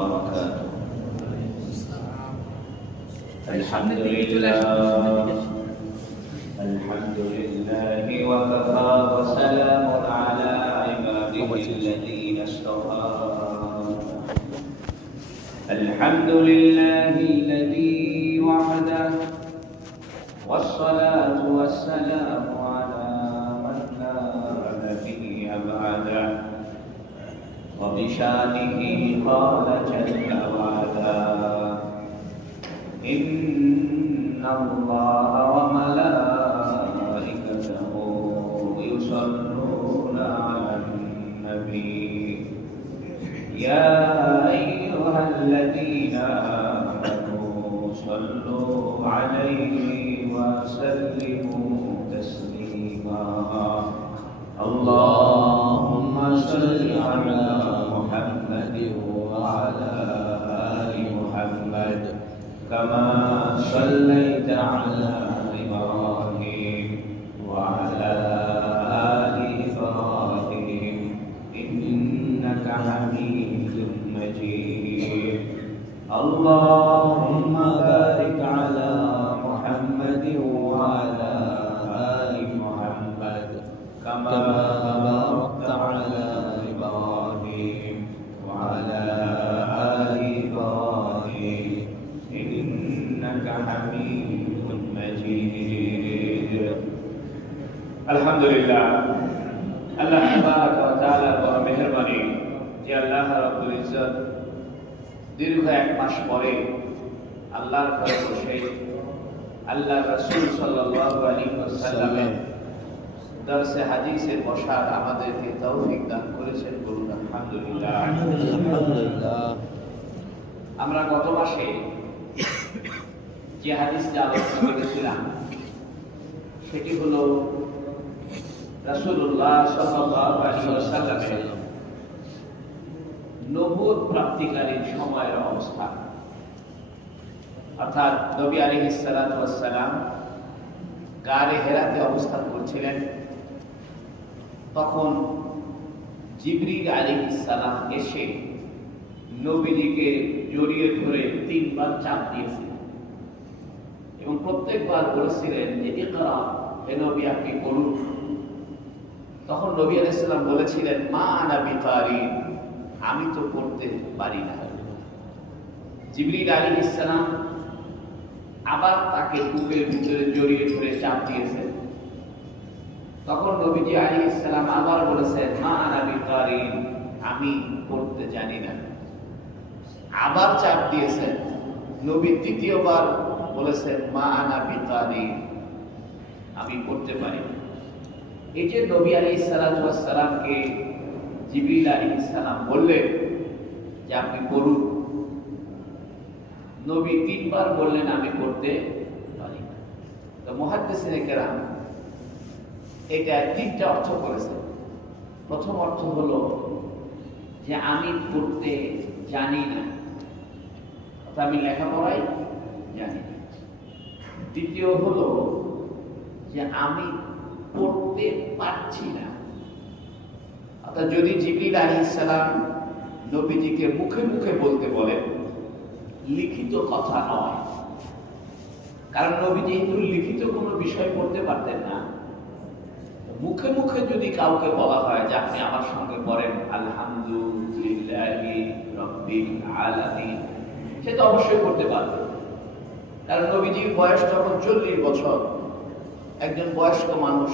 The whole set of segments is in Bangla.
وبركاته. الحمد لله وكفى وسلام على عباده الذين اصطفى. الحمد لله الذي وحده والصلاة والسلام على من لا نبي بعده وبشانه قال جل وعلا إن الله وملائكته يصلون على النبي يا أيها الذين آمنوا صلوا عليه وسلموا تسليما. اللهم صل على محمد وعلى آل محمد كما صليت على إبراهيم وعلى آل إبراهيم إنك حميد مجيد. اللهم بارك على محمد وعلى آل محمد كما باركت على إبراهيم وعلى آل إبراهيم إنك حميد مجيد. الحمد لله আল্লাহ তাবারক ওয়া তাআলার বড় মেহেরবানি যে আল্লাহ রাব্বুল ইজ্জত দীর্ঘ এক মাস পরে আল্লাহর ঘরে বসে আল্লাহর রাসূল সাল্লাল্লাহু আলাইহি ওয়াসাল্লামের দরসে হাদিসে বসার আমাদেরকে তৌফিক দান করেছেন। বলুন আলহামদুলিল্লাহ। আলহামদুলিল্লাহ। আমরা গত মাসে যে হাদিসটা আলোচনা করেছিলাম সেটি হলো রাসূলুল্লাহ সাল্লাল্লাহু আলাইহি ওয়াসাল্লামের নবুয়ত প্রাপ্তিকালীন সময়ের অবস্থা, অর্থাৎ নবী আলাইহিস সালাতু ওয়াস সালাম গারে হেরাতে অবস্থান করছিলেন। তখন জিবরিল আলাইহিস সালাম এসে নবীজিকে জড়িয়ে ধরে 3 বার চাপ দিয়েছিলেন এবং প্রত্যেকবার বলেছিলেন যে ইকরা, হে নবী আপনি পড়ুন। তখন নবী আলাইহিস সালাম বলেছিলেন মা আনা বিকারি, আমি তো পড়তে পারি না। জিবরিল আলাইহিস সালাম আবার তাকে বুকের ভিতরে জড়িয়ে ধরে চাপ দিয়েছেন। তখন নবীজি আলাইহিস সালাম আবার বলেছেন মা আনা বিকারি, আমি পড়তে জানি না। আবার চাপ দিয়েছেন। নবী তৃতীয়বার বলেছেন মা আনা বিকারি, আমি পড়তে পারি না। এই যে নবী আলাইহিস সালাতু ওয়াস সালামকে জিবরিল আলাইহিস সালাম বললেন যে আপনি পড়ুন, নবী 3 বার বললেন আমি পড়তে পারি না। তো মুহাদ্দিসিনে কেরাম এটা 3টা অর্থ করেছেন। প্রথম অর্থ হলো যে আমি পড়তে জানি না, অর্থাৎ আমি লেখাপড়াই জানি না। দ্বিতীয় হলো যে আমি পড়তে পারছি না, অর্থাৎ যদি জিবরিল আলাইহিস সালাম নবীজিকে মুখে মুখে বলতে বলেন, লিখিত কথা নয়, কারণ নবী যেহেতু লিখিত কোনো বিষয় পড়তে পারতেন না, মুখে মুখে যদি কাউকে বলা হয় যে আপনি আমার সঙ্গে পড়েন আলহামদুলিল্লাহি রাব্বিল আলামিন, সে তো অবশ্যই পড়তে পারবে। কারণ নবীজির বয়স তখন 40 বছর। একজন বয়স্ক মানুষ,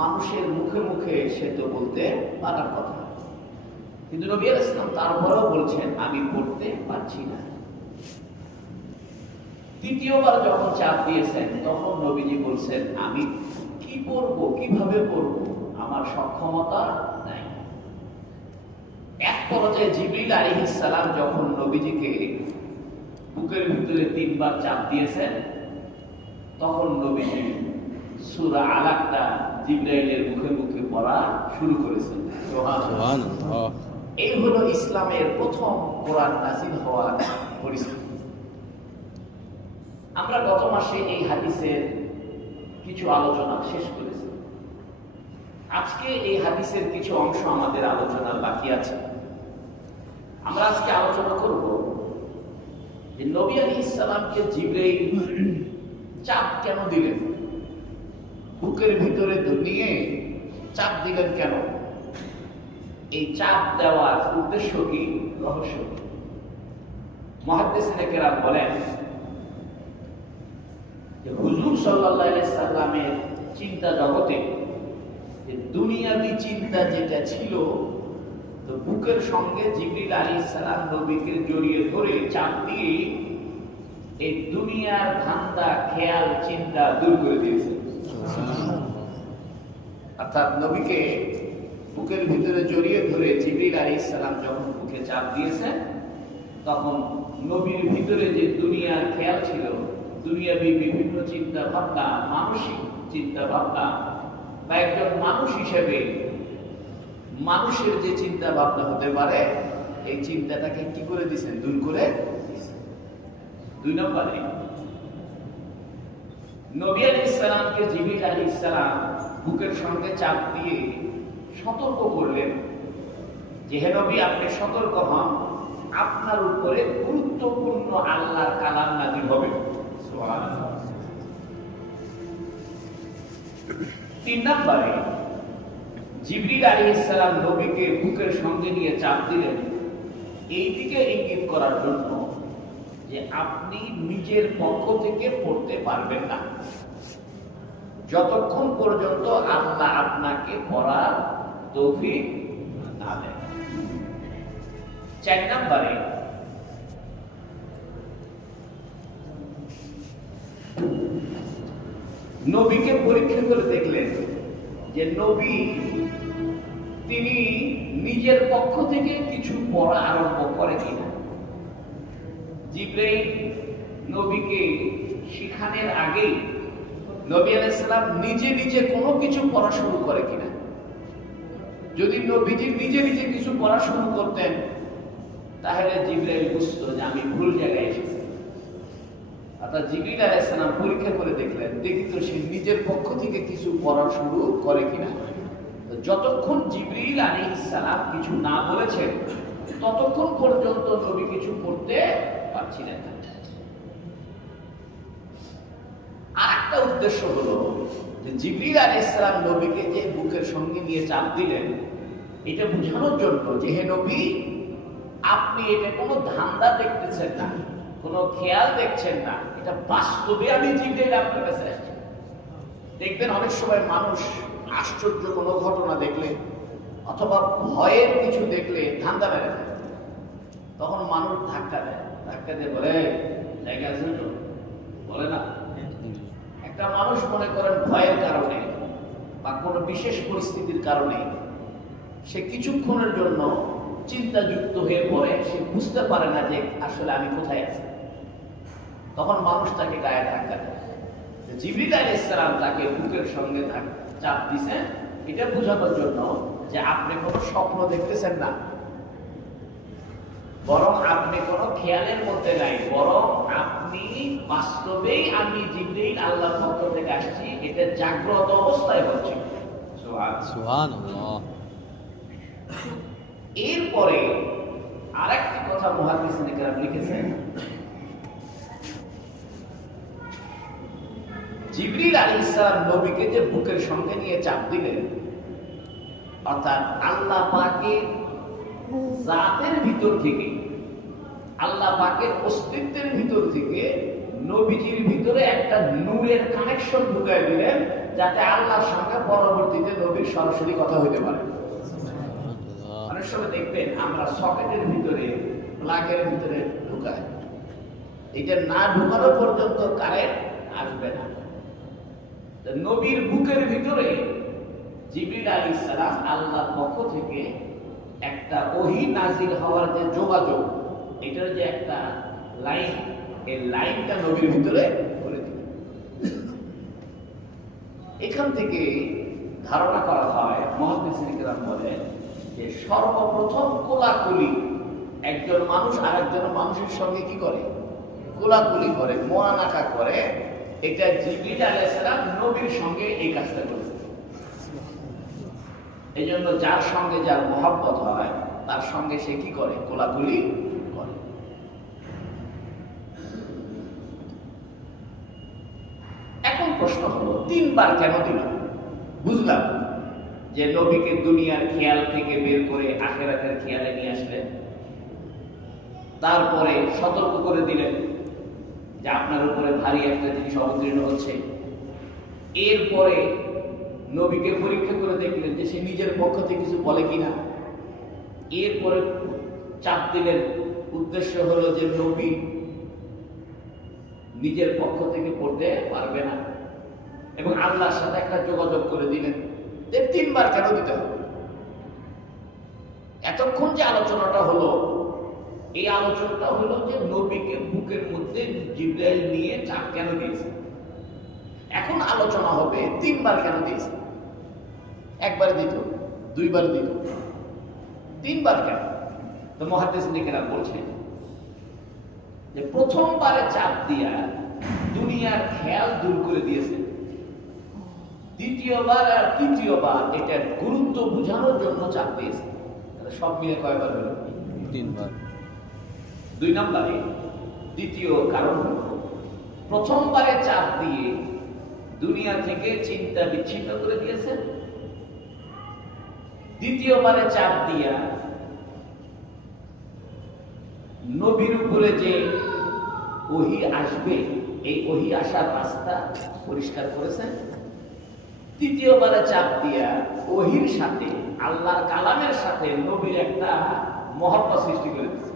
মানুষের মুখে মুখে সে তো বলতে পারার কথা, কিন্তু নবী আলাইহিস সালাম তারপরেও বলছেন আমি পড়তে পারছি না। তৃতীয়বার যখন চাপ দিয়েছেন তখন নবীজি বলছেন আমি কি পড়বো, কিভাবে পড়বো, আমার সক্ষমতা নাই। এক পর্যায়ে জিবরিল আলাইহিস সালাম যখন নবীজিকে বুকের ভিতরে 3 বার চাপ দিয়েছেন তখন নবীজি সূরা আলাকটা জিবরাইলের মুখে মুখে পড়া শুরু করেছেন। সুবহানাল্লাহ। এই হলো ইসলামের প্রথম কোরআন নাযিল হওয়ার পরিস্থিতি। আমরা গত মাসে এই হাদিসের কিছু আলোচনা শেষ করেছি। আজকে এই হাদিসের কিছু অংশ আমাদের আলোচনার বাকি আছে। আমরা আজকে আলোচনা করব যে নবী আলাইহিস সালামকে জিবরাইল চাপ কেন দিলেন, বুকের ভিতরে নিয়ে চাপ দিলেন কেন, এই চাপ দেওয়ার উদ্দেশ্য কি, রহস্য কি? মুহাদ্দিসিনে কেরাম বলেন যে হুজুর সাল্লাল্লাহু আলাইহি সাল্লামের চিন্তা জগতে যে দুনিয়াবি চিন্তা যেটা ছিল, তো বুকের সঙ্গে জিবরিল আলাইহিস সালাম নবীকে জড়িয়ে ধরে চাপ দিয়ে এই দুনিয়ার ধান্দা খেয়াল চিন্তা দূর করে দিয়েছে। অর্থাৎ নবীকে বুকের ভিতরে জড়িয়ে ধরে জিবরিল আলাইহিস সালাম যখন বুকে চাপ দিয়েছেন, তখন নবীর ভিতরে যে দুনিয়ার খেয়াল ছিল, দুনিয়াবি বিভিন্ন চিন্তা ভাবনা, মানসিক চিন্তা ভাবনা, বা একজন মানুষ হিসেবে মানুষের যে চিন্তা ভাবনা হতে পারে, এই চিন্তাটাকে কি করে দিয়েছেন, দূর করে দিয়েছেন। 2 নম্বরে নবী আলাইহিস সালামকে জিবরিল আলাইহিস সালাম বুকের সঙ্গে চাপ দিয়ে সতর্ক করলেন যে হে নবী, আপনি সতর্ক হন, আপনার উপরে গুরুত্বপূর্ণ আল্লাহর কালাম নাযিল হবে। সুবহানাল্লাহ। 3 নম্বরে জিবরিল আলাইহিস সালাম নবীকে বুকের সঙ্গে নিয়ে চাপ দিলেন এই দিকে ইঙ্গিত করার জন্য যে আপনি নিজের পক্ষ থেকে পড়তে পারবেন না যতক্ষণ পর্যন্ত আল্লাহ আপনাকে পড়ার তৌফিক না দেন। 4 নম্বরে নবীকে পরীক্ষা করে দেখলেন যে নবী তিনি নিজের পক্ষ থেকে কিছু পড়া আরম্ভ করে কিনা। জিবরাইল নবীকে শিখানোর আগেই নবী আলাইহিস সালাম নিজে নিজে কোনো কিছু পড়া শুরু করে কিনা। যদি নবীজি নিজে নিজে কিছু পড়া শুরু করতেন, তাহলে জিবরাইল বুঝতো যে আমি ভুল জায়গায় এসেছি। অর্থাৎ জিবরিল আলাইহিস সালাম পরীক্ষা করে দেখলেন, দেখি তো সে নিজের পক্ষ থেকে কিছু পড়া শুরু করে কিনা। যতক্ষণ জিবরিল আলাইহিস সালাম কিছু না বলেছেন, ততক্ষণ পর্যন্ত নবী কিছু পড়তে পারছিলেন না। আরেকটা উদ্দেশ্য হলো যে জিবরিল আলাইহিস সালাম নবীকে যে বুকের সঙ্গে নিয়ে চাপ দিলেন, এটা বোঝানোর জন্য যে হে নবী, আপনি এটা কোনো ধান্দা দেখতেছেন না, কোনো খেয়াল দেখছেন না, এটা বাস্তবে আমি জিবরিল আপনার কাছে আসছি। দেখবেন অনেক সময় মানুষ আশ্চর্য কোনো ঘটনা দেখলে অথবা ভয়ের কিছু দেখলে ধান্দা বেড়ে যায়, তখন মানুষ ধাক্কা দেয়, ধাক্কা দিয়ে বলে জায়গা আছে তো, বলে না। একটা মানুষ মনে করেন ভয়ের কারণে বা কোনো বিশেষ পরিস্থিতির কারণে সে কিছুক্ষণের জন্য চিন্তাযুক্ত হয়ে পড়ে, সে বুঝতে পারে না যে আসলে আমি কোথায় আছি, তখন মানুষ তাকে গায়ে ধাক্কা দেয়। জিবরিল আলাইহিস সালাম তাকে বুকের সঙ্গে চাপ দিয়েছেন এটা বোঝানোর জন্য যে আপনি কোনো স্বপ্ন দেখতেছেন না, বরং আপনি কোনো খেয়ালের মধ্যে নাই, বরং আপনি বাস্তবেই আমি জিবরিল আল্লাহর পক্ষ থেকে আসছি, এটা জাগ্রত অবস্থায় হচ্ছে। সুবহানাল্লাহ। এরপরে আরেকটি কথা মুহাদ্দিসিনে কেরাম লিখেছেন, জিবরিল আলাইহিস সালাম নবীকে যে বুকের সঙ্গে নিয়ে চাপ দিলেন, অর্থাৎ আল্লাহ পাকের জাতের ভিতর থেকে, আল্লাহ পাকের অস্তিত্বের ভিতর থেকে নবীজির ভিতরে একটা নূরের কানেকশন ঢুকায় দিলেন, যাতে আল্লাহর সঙ্গে পরবর্তীতে নবীর সরাসরি কথা হইতে পারে। অনেক সময় দেখবেন আমরা সকেটের ভিতরে, প্লাগের ভিতরে ঢুকাই, এটা না ঢুকানো পর্যন্ত কারেন্ট আসবে না। নবীর বুকের ভিতরে জিবরিল আলাইহিস সালাম আল্লাহর পক্ষ থেকে একটা ওহী নাযিল হওয়ার যে যোগাযোগ, এটার যে একটা লাইন, এই লাইনটা নবীর ভিতরে করে দিলেন। এখান থেকে ধারণা করা হয়, মুহাদ্দিসিনে কেরাম বলেন যে সর্বপ্রথম কোলাকুলি একজন মানুষ আরেকজন মানুষের সঙ্গে কি করে, কোলাকুলি করে, মুআনাকা করে, এটা জিবরিল আলাইহিস সালাম নবীর সঙ্গে এই কাজটা করেছে। এই জন্য যার সঙ্গে যার মহব্বত হয়, তার সঙ্গে সে কি করে? কোলাকুলি করে। এখন প্রশ্ন হলো 3 বার কেন দিল? বুঝলাম যে নবীকে দুনিয়ার খেয়াল থেকে বের করে আখিরাতের খেয়ালে নিয়ে আসলেন, তারপরে সতর্ক করে দিলেন যে আপনার উপরে ভারী একটা জিনিস অবতীর্ণ হচ্ছে। এরপরে নবীকে পরীক্ষা করে দেখলেন যে সে নিজের পক্ষ থেকে কিছু বলে কিনা। এরপরে চাপ দিলেন, উদ্দেশ্য হলো যে নবী নিজের পক্ষ থেকে পড়তে পারবে না, এবং আল্লাহর সাথে একটা যোগাযোগ করে দিলেন। 3 বার কেন দিতে হবে? এতক্ষণ যে আলোচনাটা হলো, এই আলোচনাটা হলো যে নবীকে বুকের মধ্যে জিবরাইল নিয়ে চাপ কেন দিয়েছে। এখন আলোচনা হবে 3 বার কেন দিয়েছে। 1 বার দিত, 2 বার দিত, 3 বার কেন? তো মুহাদ্দিসিনে কেরাম বলছেন যে প্রথমবারে চাপ দিয়া দুনিয়ার খেয়াল দূর করে দিয়েছে, দ্বিতীয়বার আর তৃতীয়বার এটার গুরুত্ব বোঝানোর জন্য চাপ দিয়েছে। সব মিলে কয়বার হলো? 3 বার। 2 নম্বরে দ্বিতীয় কারণ হল প্রথমবারে চাপ দিয়ে দুনিয়া থেকে চিন্তা বিচ্ছিন্ন করে দিয়েছেন, দ্বিতীয়বারে চাপ দিয়া নবীর উপরে যে ওহী আসবে এই ওহী আসার রাস্তা পরিষ্কার করেছেন, তৃতীয়বারে চাপ দিয়া ওহীর সাথে আল্লাহর কালামের সাথে নবীর একটা মহব্বত সৃষ্টি করে দিয়েছে।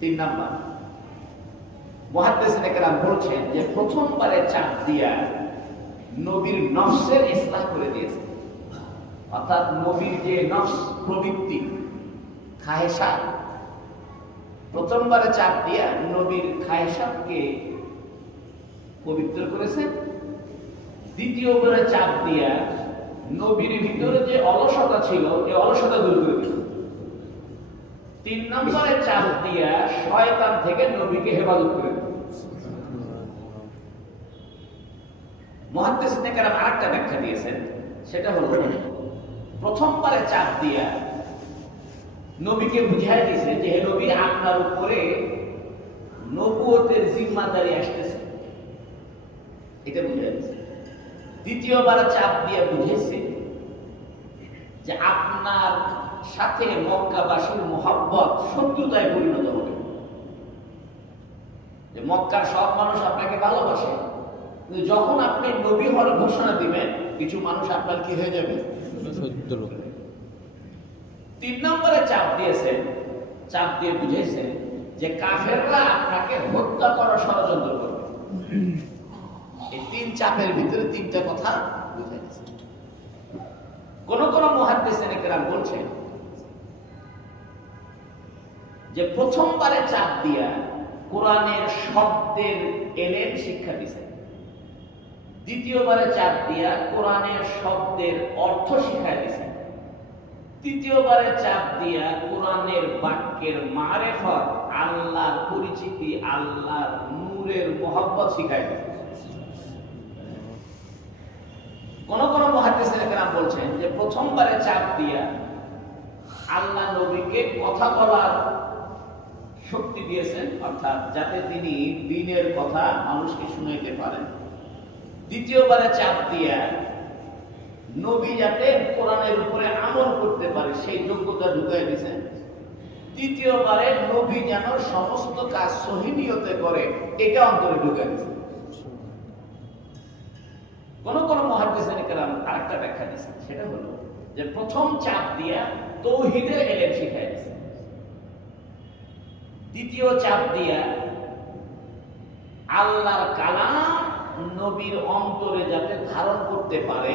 3 নাম্বার মুহাদ্দিসিনে কেরাম বলছেন যে প্রথমবারে চাপ দিয়া নবীর নফসের ইসলাহ করে দিয়েছে, অর্থাৎ নবীর যে নফস প্রবৃত্তি খায়েশাত, প্রথমবারে চাপ দিয়া নবীর খায়েশাতকে পবিত্র করেছেন, দ্বিতীয়বারে চাপ দিয়া নবীর ভিতরে যে অলসতা ছিল এই অলসতা দূর করে দিয়েছে, 3 নম্বরে চাপ দিয়া শয়তান থেকে নবীকে হেফাজত করে দিয়েছে। মুহাদ্দিসিনে কেরাম আরেকটা ব্যাখ্যা দিয়েছেন, সেটা হলো প্রথমবারে চাপ দিয়া নবীকে বুঝাই দিয়েছে যে হে নবী, আপনার উপরে নবুয়তের জিম্মাদারি আসতেছে, এটা বুঝাই দিয়েছে। দ্বিতীয়বার চাপ দিয়ে বুঝেছে যে আপনার সাথে মক্কাবাসীর মহব্বত শত্রুতায় পরিণত হবে, যে মক্কার সব মানুষ আপনাকে ভালোবাসে, কিন্তু যখন আপনি নবী হওয়ার ঘোষণা দিবেন কিছু মানুষ আপনার কি হয়ে যাবে? 3 নম্বরে চাপ দিয়েছেন, চাপ দিয়ে বুঝেছেন যে কাফেররা আপনাকে হত্যা করার ষড়যন্ত্র করবে। এই 3 চাপের ভিতরে 3টা কথা বুঝাই দিয়েছে। কোন কোন মুহাদ্দিসিনে কেরাম বলছেন যে প্রথমবারে চাপ দিয়া কোরআনের শব্দের এলেম শিক্ষা দিয়েছেন, দ্বিতীয়বারে চাপ দিয়া কোরআনের শব্দের অর্থ শিখাই দিয়েছেন, তৃতীয়বারে চাপ দিয়া কোরআনের বাক্যের মারেফত, আল্লাহর পরিচিতি, আল্লাহর নূরের মহব্বত শিখাই দিয়েছেন। কোন কোন মুহাদ্দিসিনে কেরাম বলছেন যে প্রথমবারে চাপ দিয়া আল্লাহ নবীকে কথা বলার শক্তি দিয়েছেন, অর্থাৎ যাতে তিনি দ্বীনের কথা মানুষকে শুনাইতে পারেন। দ্বিতীয়বারে চাপ দিয়া নবী যাতে কোরআনের উপরে আমল করতে পারে সেই যোগ্যতা ঢুকাই দিয়েছেন। তৃতীয়বারে নবী যেন সমস্ত কাজ সহিনিয়তে করে এটা অন্তরে ঢুকাই দিয়েছেন। কোন কোন মুহাদ্দিসিনে কেরাম আরেকটা ব্যাখ্যা দিয়েছেন, সেটা হলো যে প্রথম চাপ দিয়া তাওহীদের ইলম শিখাই দিয়েছেন, দ্বিতীয় চাপ দিয়া আল্লাহর কালাম নবীর অন্তরে যাতে ধারণ করতে পারে,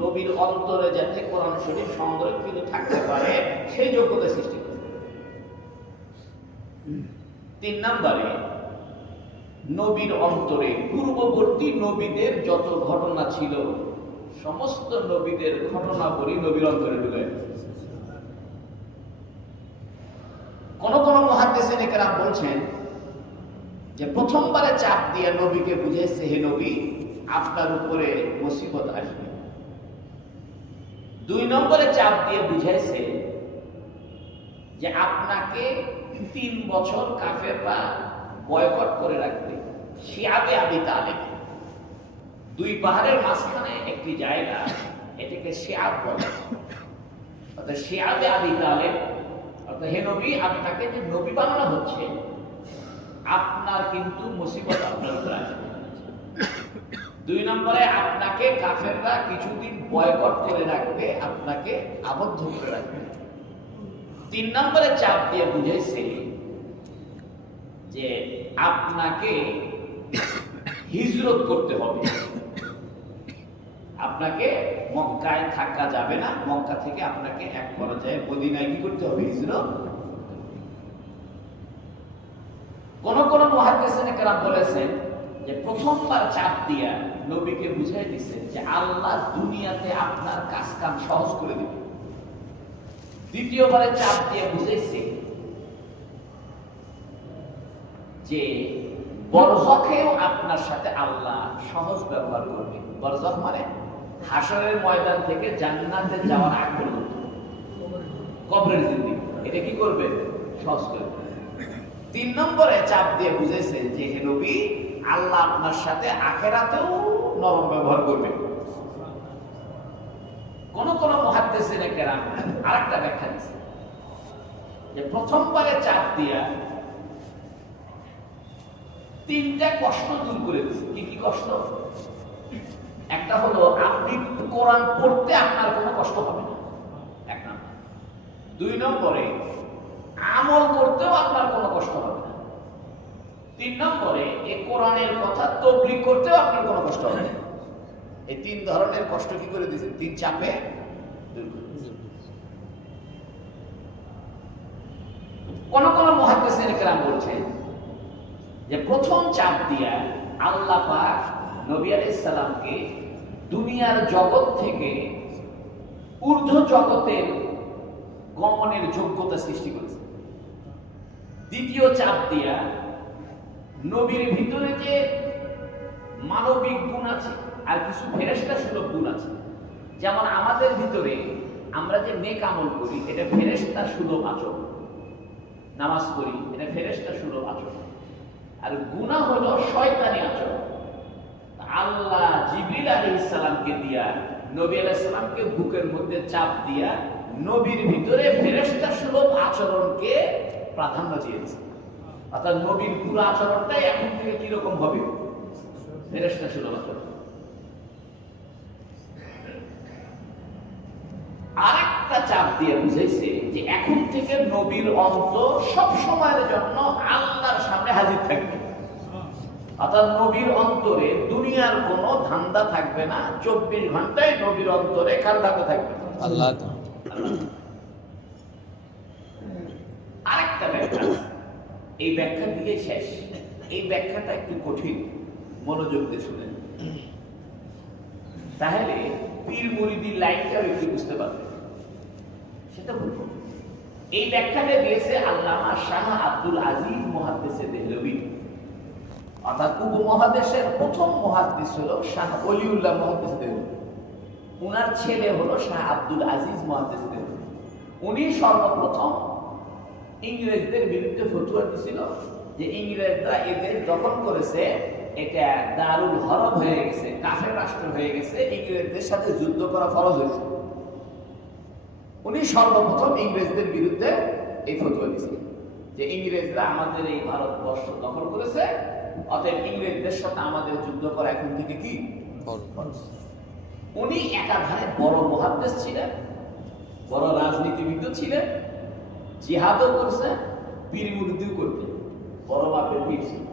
নবীর অন্তরে যাতে কোরআন শরীফ সংরক্ষিত থাকতে পারে সেই যোগ্যতা সৃষ্টি করে। 3 নম্বরে নবীর অন্তরে পূর্ববর্তী নবীদের যত ঘটনা ছিল সমস্ত নবীদের ঘটনাবলী নবীর অন্তরে ঢুকে। কোন কোন মুহাদ্দিসিনে কেরাম বলছেন যে প্রথমবারে চাপ দিয়ে নবীকে বুঝেছে হে নবী আপনার উপরে মুসিবত আসবে, 2 নম্বরে চাপ দিয়ে বুঝাইছে যে আপনাকে 3 বছর কাফেররা বয়কট করে রাখবে। শিয়াবে আবি তালেব, 2 পাহাড়ের মাঝখানে একটি জায়গা, এটাকে শিয়াব বলে। অর্থাৎ শিয়াবে আবি তালেব, অর্থাৎ হে নবী, আপনাকে যে নবী বানানো হচ্ছে, আপনার কিন্তু মুসিবত আপনার উপর আসবে। 2 নম্বরে আপনাকে কাফেররা কিছুদিন বয়কট করে রাখবে, আপনাকে আবদ্ধ করে রাখবে। 3 নম্বরে চাপ দিয়ে বুঝাইছে যে আপনাকে হিজরত করতে হবে, আপনাকে মক্কায় থাকা যাবে না, মক্কা থেকে আপনাকে এক পর্যায়ে মদিনায় কি করতে হবে? হিজরত। কোন কোন মুহাদ্দিসিনে কেরাম বলেছেন যে প্রথমবার চাপ দিয়া নবীকে বুঝাই দিয়েছেন যে আল্লাহ দুনিয়াতে আপনার কাজ কাম সহজ করে দিবে। দ্বিতীয়বারে চাপ দিয়ে বুঝাইছে যে বরজখেও আপনার সাথে আল্লাহ সহজ ব্যবহার করবে। বরজখ মানে হাসরের ময়দান থেকে জান্নাতে যাওয়ার আগ পর্যন্ত কবরের জিন্দেগি, এটা কি করবে? সহজ করবে। 3 নম্বরে চাপ দিয়ে বুঝেছেন যে হে নবী, আল্লাহ আপনার সাথে আখিরাতেও নরম ব্যবহার করবে। কোন কোন মুহাদ্দিসিনে কেরাম আরেকটা ব্যাখ্যা দিয়েছেন যে প্রথমবারে চাপ দিয়া 3টা কষ্ট দূর করে দিয়েছে। কি কি কষ্ট? একটা হলো আপনি কোরআন পড়তে আপনার কোনো কষ্ট হবে না, 1 নম্বর। 2 নম্বরে আমল করতেও আপনার কোনো কষ্ট হবে না। 3 নম্বরে এই কোরআনের কথা তাবলীগ করতেও আপনার কোনো কষ্ট হবে না। এই 3 ধরনের কষ্ট কি করে দিয়েছেন? 3 চাপে দূর করে দিয়েছেন। কোন কোন মুহাদ্দিসিনে কেরাম বলছেন যে প্রথম চাপ দিয়া আল্লাহ পাক নবী আলাইহিস সালামকে দুনিয়ার জগৎ থেকে ঊর্ধ্ব জগতের গমনের যোগ্যতা সৃষ্টি করেছে। দ্বিতীয় চাপ দিয়া নবীর ভিতরে যে মানবিক গুণ আছে আর কিছু ফেরেশতা সুলভ গুণ আছে, যেমন আমাদের ভিতরে আমরা যে নেক আমল করি এটা ফেরেশতা সুলভ আচরণ, নামাজ পড়ি এটা ফেরেশতা সুলভ আচরণ, আর গুনাহ হলো শয়তানি আচরণ। আল্লাহ জিবরিল আলাইহিস সালামকে দিয়া নবী আলাইহিস সালামকে বুকের মধ্যে চাপ দিয়া নবীর ভিতরে ফেরেশতা সুলভ আচরণকে প্রাধান্য দিয়েছে। অর্থাৎ নবীর পুরো আচরণটাই এখন থেকে কি রকম হবে? ফেরেশতা সুলভ আচরণ। আরেকটা চাপ দিয়ে বুঝাইছে যে এখন থেকে নবীর অন্তর সব সময়ের জন্য আল্লাহর সামনে হাজির থাকবে। অর্থাৎ নবীর অন্তরে দুনিয়ার কোনো ধান্দা থাকবে না, 24 ঘন্টায় নবীর অন্তরে কার ধান্দা থাকবে? আল্লাহ। আরেকটা ব্যাখ্যা, এই ব্যাখ্যা দিয়ে শেষ। এই ব্যাখ্যাটা একটু কঠিন, মনোযোগ দিয়ে শুনেন, তাহলে পীর মুরিদি লাইনটাও একটু বুঝতে পারবে। সেটা বলবো, এই ব্যাখ্যাটা দিয়েছে আল্লামা শাহ আব্দুল আজিজ মুহাদ্দিসে দেহলভী। অর্থাৎ উপমহাদেশের প্রথম মুহাদ্দিস হলো শাহ ওলিউল্লাহ মুহাদ্দিস দেহলভী। উনার ছেলে হলো শাহ আব্দুল আজিজ মুহাদ্দিস দেহলভী। উনি সর্বপ্রথম ইংরেজদের বিরুদ্ধে ফতোয়া দিয়েছিল যে ইংরেজরা এদের দখল করেছে, এটা দারুল হরব হয়ে গেছে, কাফের রাষ্ট্র হয়ে গেছে, ইংরেজদের সাথে যুদ্ধ করা ফরজ হয়েছে। উনি সর্বপ্রথম ইংরেজদের বিরুদ্ধে এই ফতোয়া দিয়েছিলেন যে ইংরেজরা আমাদের এই ভারতবর্ষ দখল করেছে, অতএব ইংরেজদের সাথে আমাদের যুদ্ধ করা এখন থেকে কি ফরজ। উনি একাধারে বড় মুহাদ্দিস ছিলেন, বড় রাজনীতিবিদ ছিলেন, জিহাদও করছেন, পীর মুরিদিও করতেন, বড় বাপের পীর ছিলেন।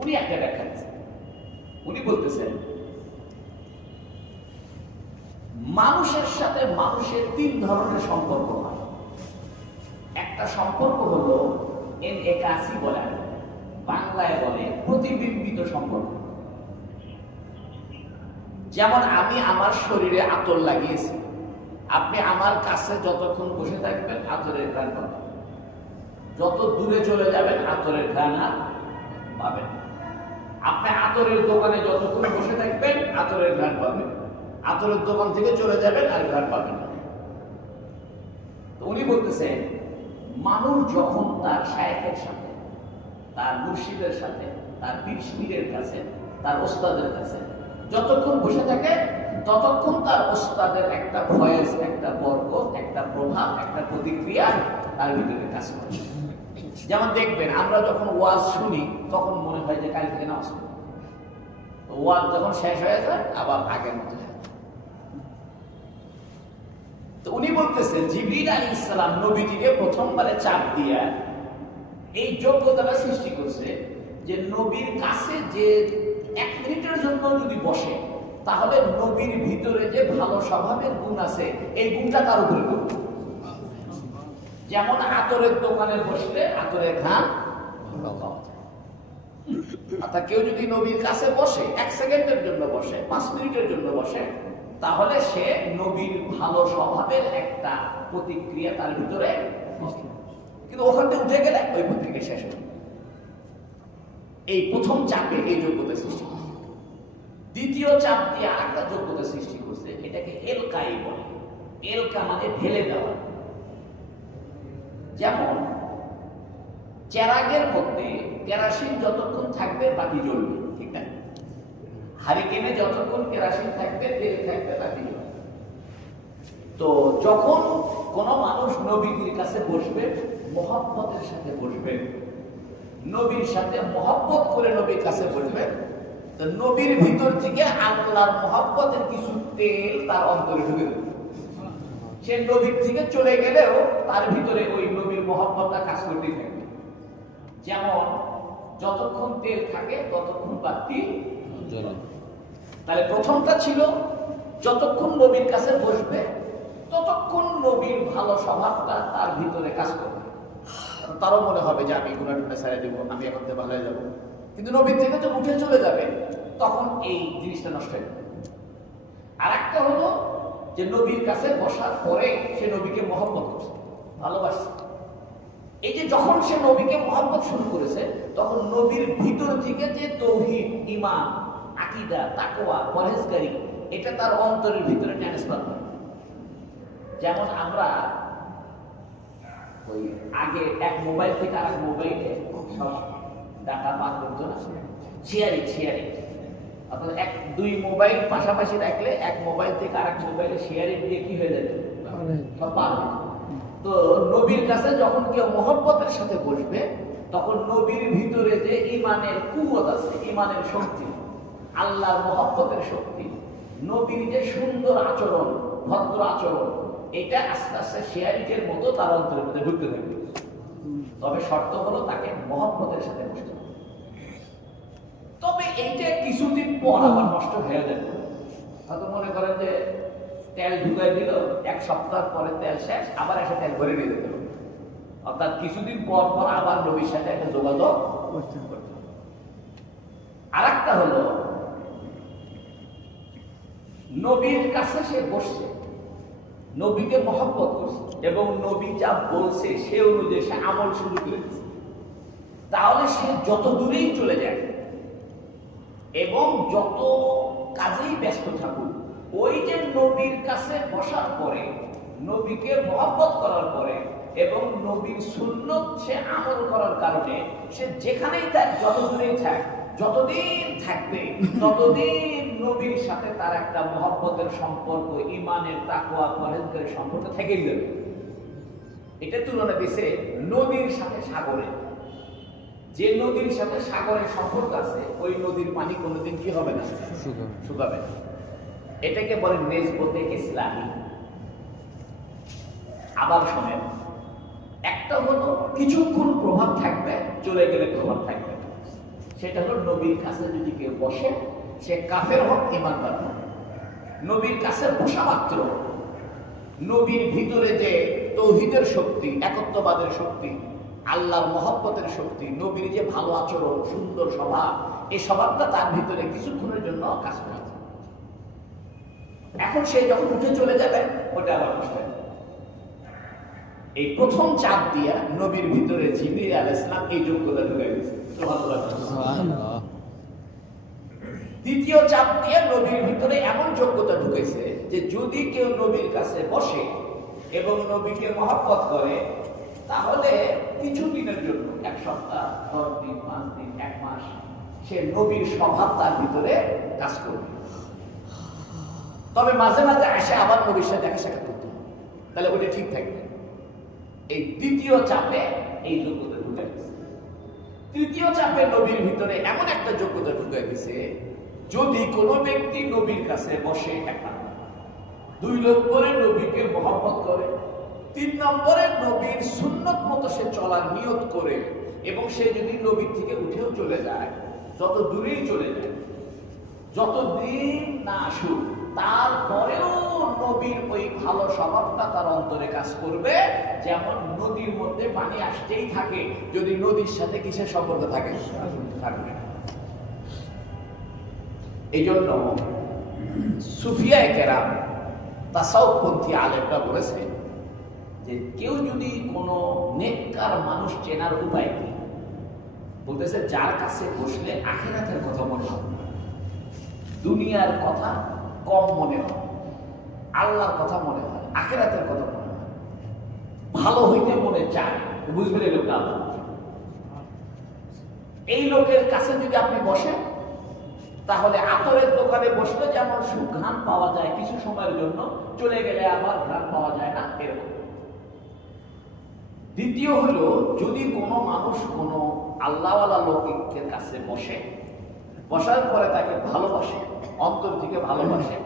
উনি একটা ব্যাখ্যা দিচ্ছেন, উনি বলতেছেন মানুষের সাথে মানুষের 3 ধরনের সম্পর্ক হয়। একটা সম্পর্ক হলো একাসি বলে, বাংলায় বলে প্রতিবিম্বিত সম্পর্ক। যেমন আমি আমার শরীরে আতর লাগিয়েছি, আপনি আমার কাছে যতক্ষণ বসে থাকবেন আতরের ঘ্রাণ পাবেন, যত দূরে চলে যাবেন আতরের ঘ্রাণ আর পাবেন। আপনি আতরের দোকানে যতক্ষণ বসে থাকবেন আতরের ঘ্রাণ পাবেন, আতরের দোকান থেকে চলে যাবেন আর ঘ্রাণ পাবেন না। তো উনি বলতেছেন মানুষ যখন তার শায়েখের সাথে, তার মুর্শিদের সাথে, তার পীরের কাছে, তার ওস্তাদের কাছে যতক্ষণ বসে থাকে ততক্ষণ তার ওস্তাদের একটা ভয়েস, একটা বরকত, একটা প্রভাব, একটা প্রতিক্রিয়া তার ভিতরে কাজ করে। যেমন দেখবেন আমরা যখন ওয়াজ শুনি তখন মনে হয় যে কাল থেকে নামাজ পড়ব, তো ওয়াজ যখন শেষ হয়ে যায় আবার আগের মতো হয়। তো উনি বলতেছেন জিবরিল আলাইহিস সালাম নবীজিকে প্রথমবারে চাপ দিয়া এই যোগ্যতাটা সৃষ্টি করছে যে নবীর কাছে যে 1 মিনিটের জন্য যদি বসে তাহলে নবীর ভিতরে যে ভালো স্বভাবের গুণ আছে এই গুণটা তার উপরে পড়বে। যেমন আতরের দোকানে বসলে আতরের ঘ্রাণ পাওয়া যায়, অর্থাৎ কেউ যদি নবীর কাছে বসে 1 সেকেন্ডের জন্য বসে, 5 মিনিটের জন্য বসে, তাহলে সে নবীর ভালো স্বভাবের একটা প্রতিক্রিয়া তার ভিতরে, কিন্তু ওখান থেকে উঠে গেলে ওই প্রতিক্রিয়া শেষ হবে। এই প্রথম চাপে এই যোগ্যতা সৃষ্টি করছে। দ্বিতীয় চাপ দিয়ে আরেকটা যোগ্যতা সৃষ্টি করছে, এটাকে এলকাই বলে। এলকা মানে ঢেলে দেওয়া। যেমন চেরাগের মধ্যে কেরাসিন যতক্ষণ থাকবে বাতি জ্বলবে, ঠিক না? হারিকেনে যতক্ষণ কেরাসিন থাকবে, তেল থাকবে, বাতি জ্বলবে। তো যখন কোন মানুষ নবীর কাছে বসবে, মহব্বতের সাথে বসবে, নবীর সাথে মহব্বত করে নবীর কাছে বসবে, তো নবীর ভিতর থেকে আল্লাহর মহব্বতের কিছু তেল তার অন্তরে ঢুকে দেবে। সে নবীর থেকে চলে গেলেও তার ভিতরে ওই নবীর মহব্বতটা কাজ করতেই থাকবে। যেমন যতক্ষণ তেল থাকে ততক্ষণ বাতি জ্বলে। তাহলে প্রথমটা ছিল যতক্ষণ নবীর কাছে বসবে ততক্ষণ নবীর ভালো স্বভাবটা তার ভিতরে কাজ করবে। তারও মনে হবে যে আমি গুনাহটা ছেড়ে দেব, আমি এখন তো ভালো হয়ে যাবো, কিন্তু নবীর থেকে তো উঠে চলে যাবে, তখন এই জিনিসটা নষ্ট হয়ে যাবে। আর একটা হলো যে নবীর কাছে বসার পরে সে নবীকে মহব্বত করছে, ভালোবাসছে। এই যে যখন সে নবীকে মহব্বত শুরু করেছে তখন নবীর ভিতর থেকে যে তৌহিদ, ঈমান, আকীদা, তাকওয়া, পরহেজগারি এটা তার অন্তরের ভিতরে ট্রান্সফার করে। যেমন আমরা ওই আগে এক মোবাইল থেকে আরেক মোবাইলে সব ডাটা পাস করতো না, শেয়ারিং। অর্থাৎ 1-2 মোবাইল পাশাপাশি রাখলে এক মোবাইল থেকে আরেক মোবাইলে শেয়ারিং দিয়ে কি হয়ে যেত, সব পার। তো নবীর কাছে যখন কেউ মহব্বতের সাথে বসবে তখন নবীর ভিতরে যে ঈমানের কুওয়াত আছে, ঈমানের শক্তি, আল্লাহর মহব্বতের শক্তি, নবীর যে সুন্দর আচরণ, ভদ্র আচরণ, এটা আস্তে আস্তে শেয়ারিংয়ের মতো তার অন্তরের মধ্যে ঢুকতে থাকবে। তবে শর্ত হলো তাকে মহব্বতের সাথে বসতে হবে। তবে এইটা কিছুদিন পর আবার নষ্ট হয়ে যাবে। হয়তো মনে করেন যে তেল ঢুকাই দিল, 1 সপ্তাহ পরে তেল শেষ, আবার এসে তেল ভরে নিয়ে যেতে হবে। অর্থাৎ কিছুদিন পর পর আবার নবীর সাথে একটা যোগাযোগ করতে হবে। আর একটা হলো নবীর কাছে সে বসছে, নবীকে মহব্বত করছে এবং নবী যা বলছে সে অনুযায়ী সে আমল শুরু করেছে, তাহলে সে যত দূরেই চলে যায় এবং যত কাজেই ব্যস্ত থাকুক, ওই যে নবীর কাছে বসার পরে, নবীকে মহব্বত করার পরে এবং নবীর সুন্নত সে আমল করার কারণে সে যেখানেই থাক, যত দূরেই থাক, যতদিন থাকবে ততদিন নবীর সাথে তার একটা মহব্বতের সম্পর্ক, ঈমানের, তাকওয়া, পরহেজগারের সম্পর্ক থেকেই যাবে। এটা তুলনা দিছে নদীর সাথে সাগরে। যে নদীর সাথে সাগরের সম্পর্ক আছে ওই নদীর পানি কোনোদিন কি হবে না, শুকাবে না। এটাকে বলে নেসবতে ইসলামী। আবার শোনেন, একটা হলো কিছুক্ষণ প্রভাব থাকবে, চলে গেলে প্রভাব থাকবে। সেটা হলো নবীর কাছে যদি কেউ বসে, সে কাফের হোক ঈমানদার হোক, নবীর কাছে বসা মাত্র নবীর ভিতরে যে তৌহিদের শক্তি, একত্ববাদের শক্তি, আল্লাহর মহব্বতের শক্তি, নবীর যে ভালো আচরণ, সুন্দর স্বভাব, এই স্বভাবটা তার ভিতরে কিছুক্ষণের জন্য কাজ করে। এখন সে যখন উঠে চলে যাবে ওটা আবার নষ্ট হয়ে যাবে। এই প্রথম চাপ দিয়া নবীর ভিতরে জিবরিল আলাইহিস সালাম এই যোগ্যতা ঢুকে গেছে। সুবহানাল্লাহ। দ্বিতীয় চাপ দিয়ে নবীর ভিতরে এমন যোগ্যতা ঢুকেছে যে যদি কেউ নবীর কাছে বসে এবং নবীকে মহব্বত করে, তাহলে কিছু দিনের জন্য, 1 সপ্তাহ, 10 দিন, 5 দিন, 1 মাস, সে নবীর স্বভাব তার ভিতরে কাজ করবে। তবে মাঝে মাঝে এসে আবার নবীর সাথে দেখা সাক্ষাৎ করতে হবে, তাহলে ওটা ঠিক থাকবে। এই দ্বিতীয় চাপে এই যোগ্যতা ঢুকে গেছে। তৃতীয় চাপে নবীর ভিতরে এমন একটা যোগ্যতা ঢুকে গেছে, যদি কোনো ব্যক্তি নবীর কাছে বসে, 1 নম্বর, 2 নম্বরে নবীকে মহব্বত করে, 3 নম্বরে নবীর সুন্নত মতো সে চলার নিয়ত করে, এবং সে যদি নবীর থেকে উঠেও চলে যায়, যত দূরেই চলে যায়, যত দিন না আসুক, তারপরেও নবীর ওই ভালো স্বভাবটা তার অন্তরে কাজ করবে। যেমন নদীর মধ্যে পানি আসতেই থাকে, যদি নদীর সাথে কিসের সম্পর্ক থাকে, থাকবে। এই জন্য সুফিয়ায়ে কেরাম, তাসাউফপন্থী আলেমরা বলেছে যে কেউ যদি কোনো নেককার মানুষ চেনার উপায় কি, বলতেছে যার কাছে বসলে আখিরাতের কথা মনে হয়, দুনিয়ার কথা কম মনে হয়, আল্লাহর কথা মনে হয়, আখিরাতের কথা মনে হয়, ভালো হইতে মনে চায়, বুঝবেন এই লোকটা। এই লোকের কাছে যদি আপনি বসেন, তাহলে আতরের দোকানে বসলে যেমন সুঘ্রাণ পাওয়া যায় কিছু সময়ের জন্য, চলে গেলে আবার ঘ্রাণ পাওয়া যায় না, এরকম। দ্বিতীয় হলো, যদি কোনো মানুষ কোনো আল্লাহওয়ালা লোকের কাছে বসে, বসার পরে তাকে ভালোবাসে, অন্তর থেকে ভালোবাসে,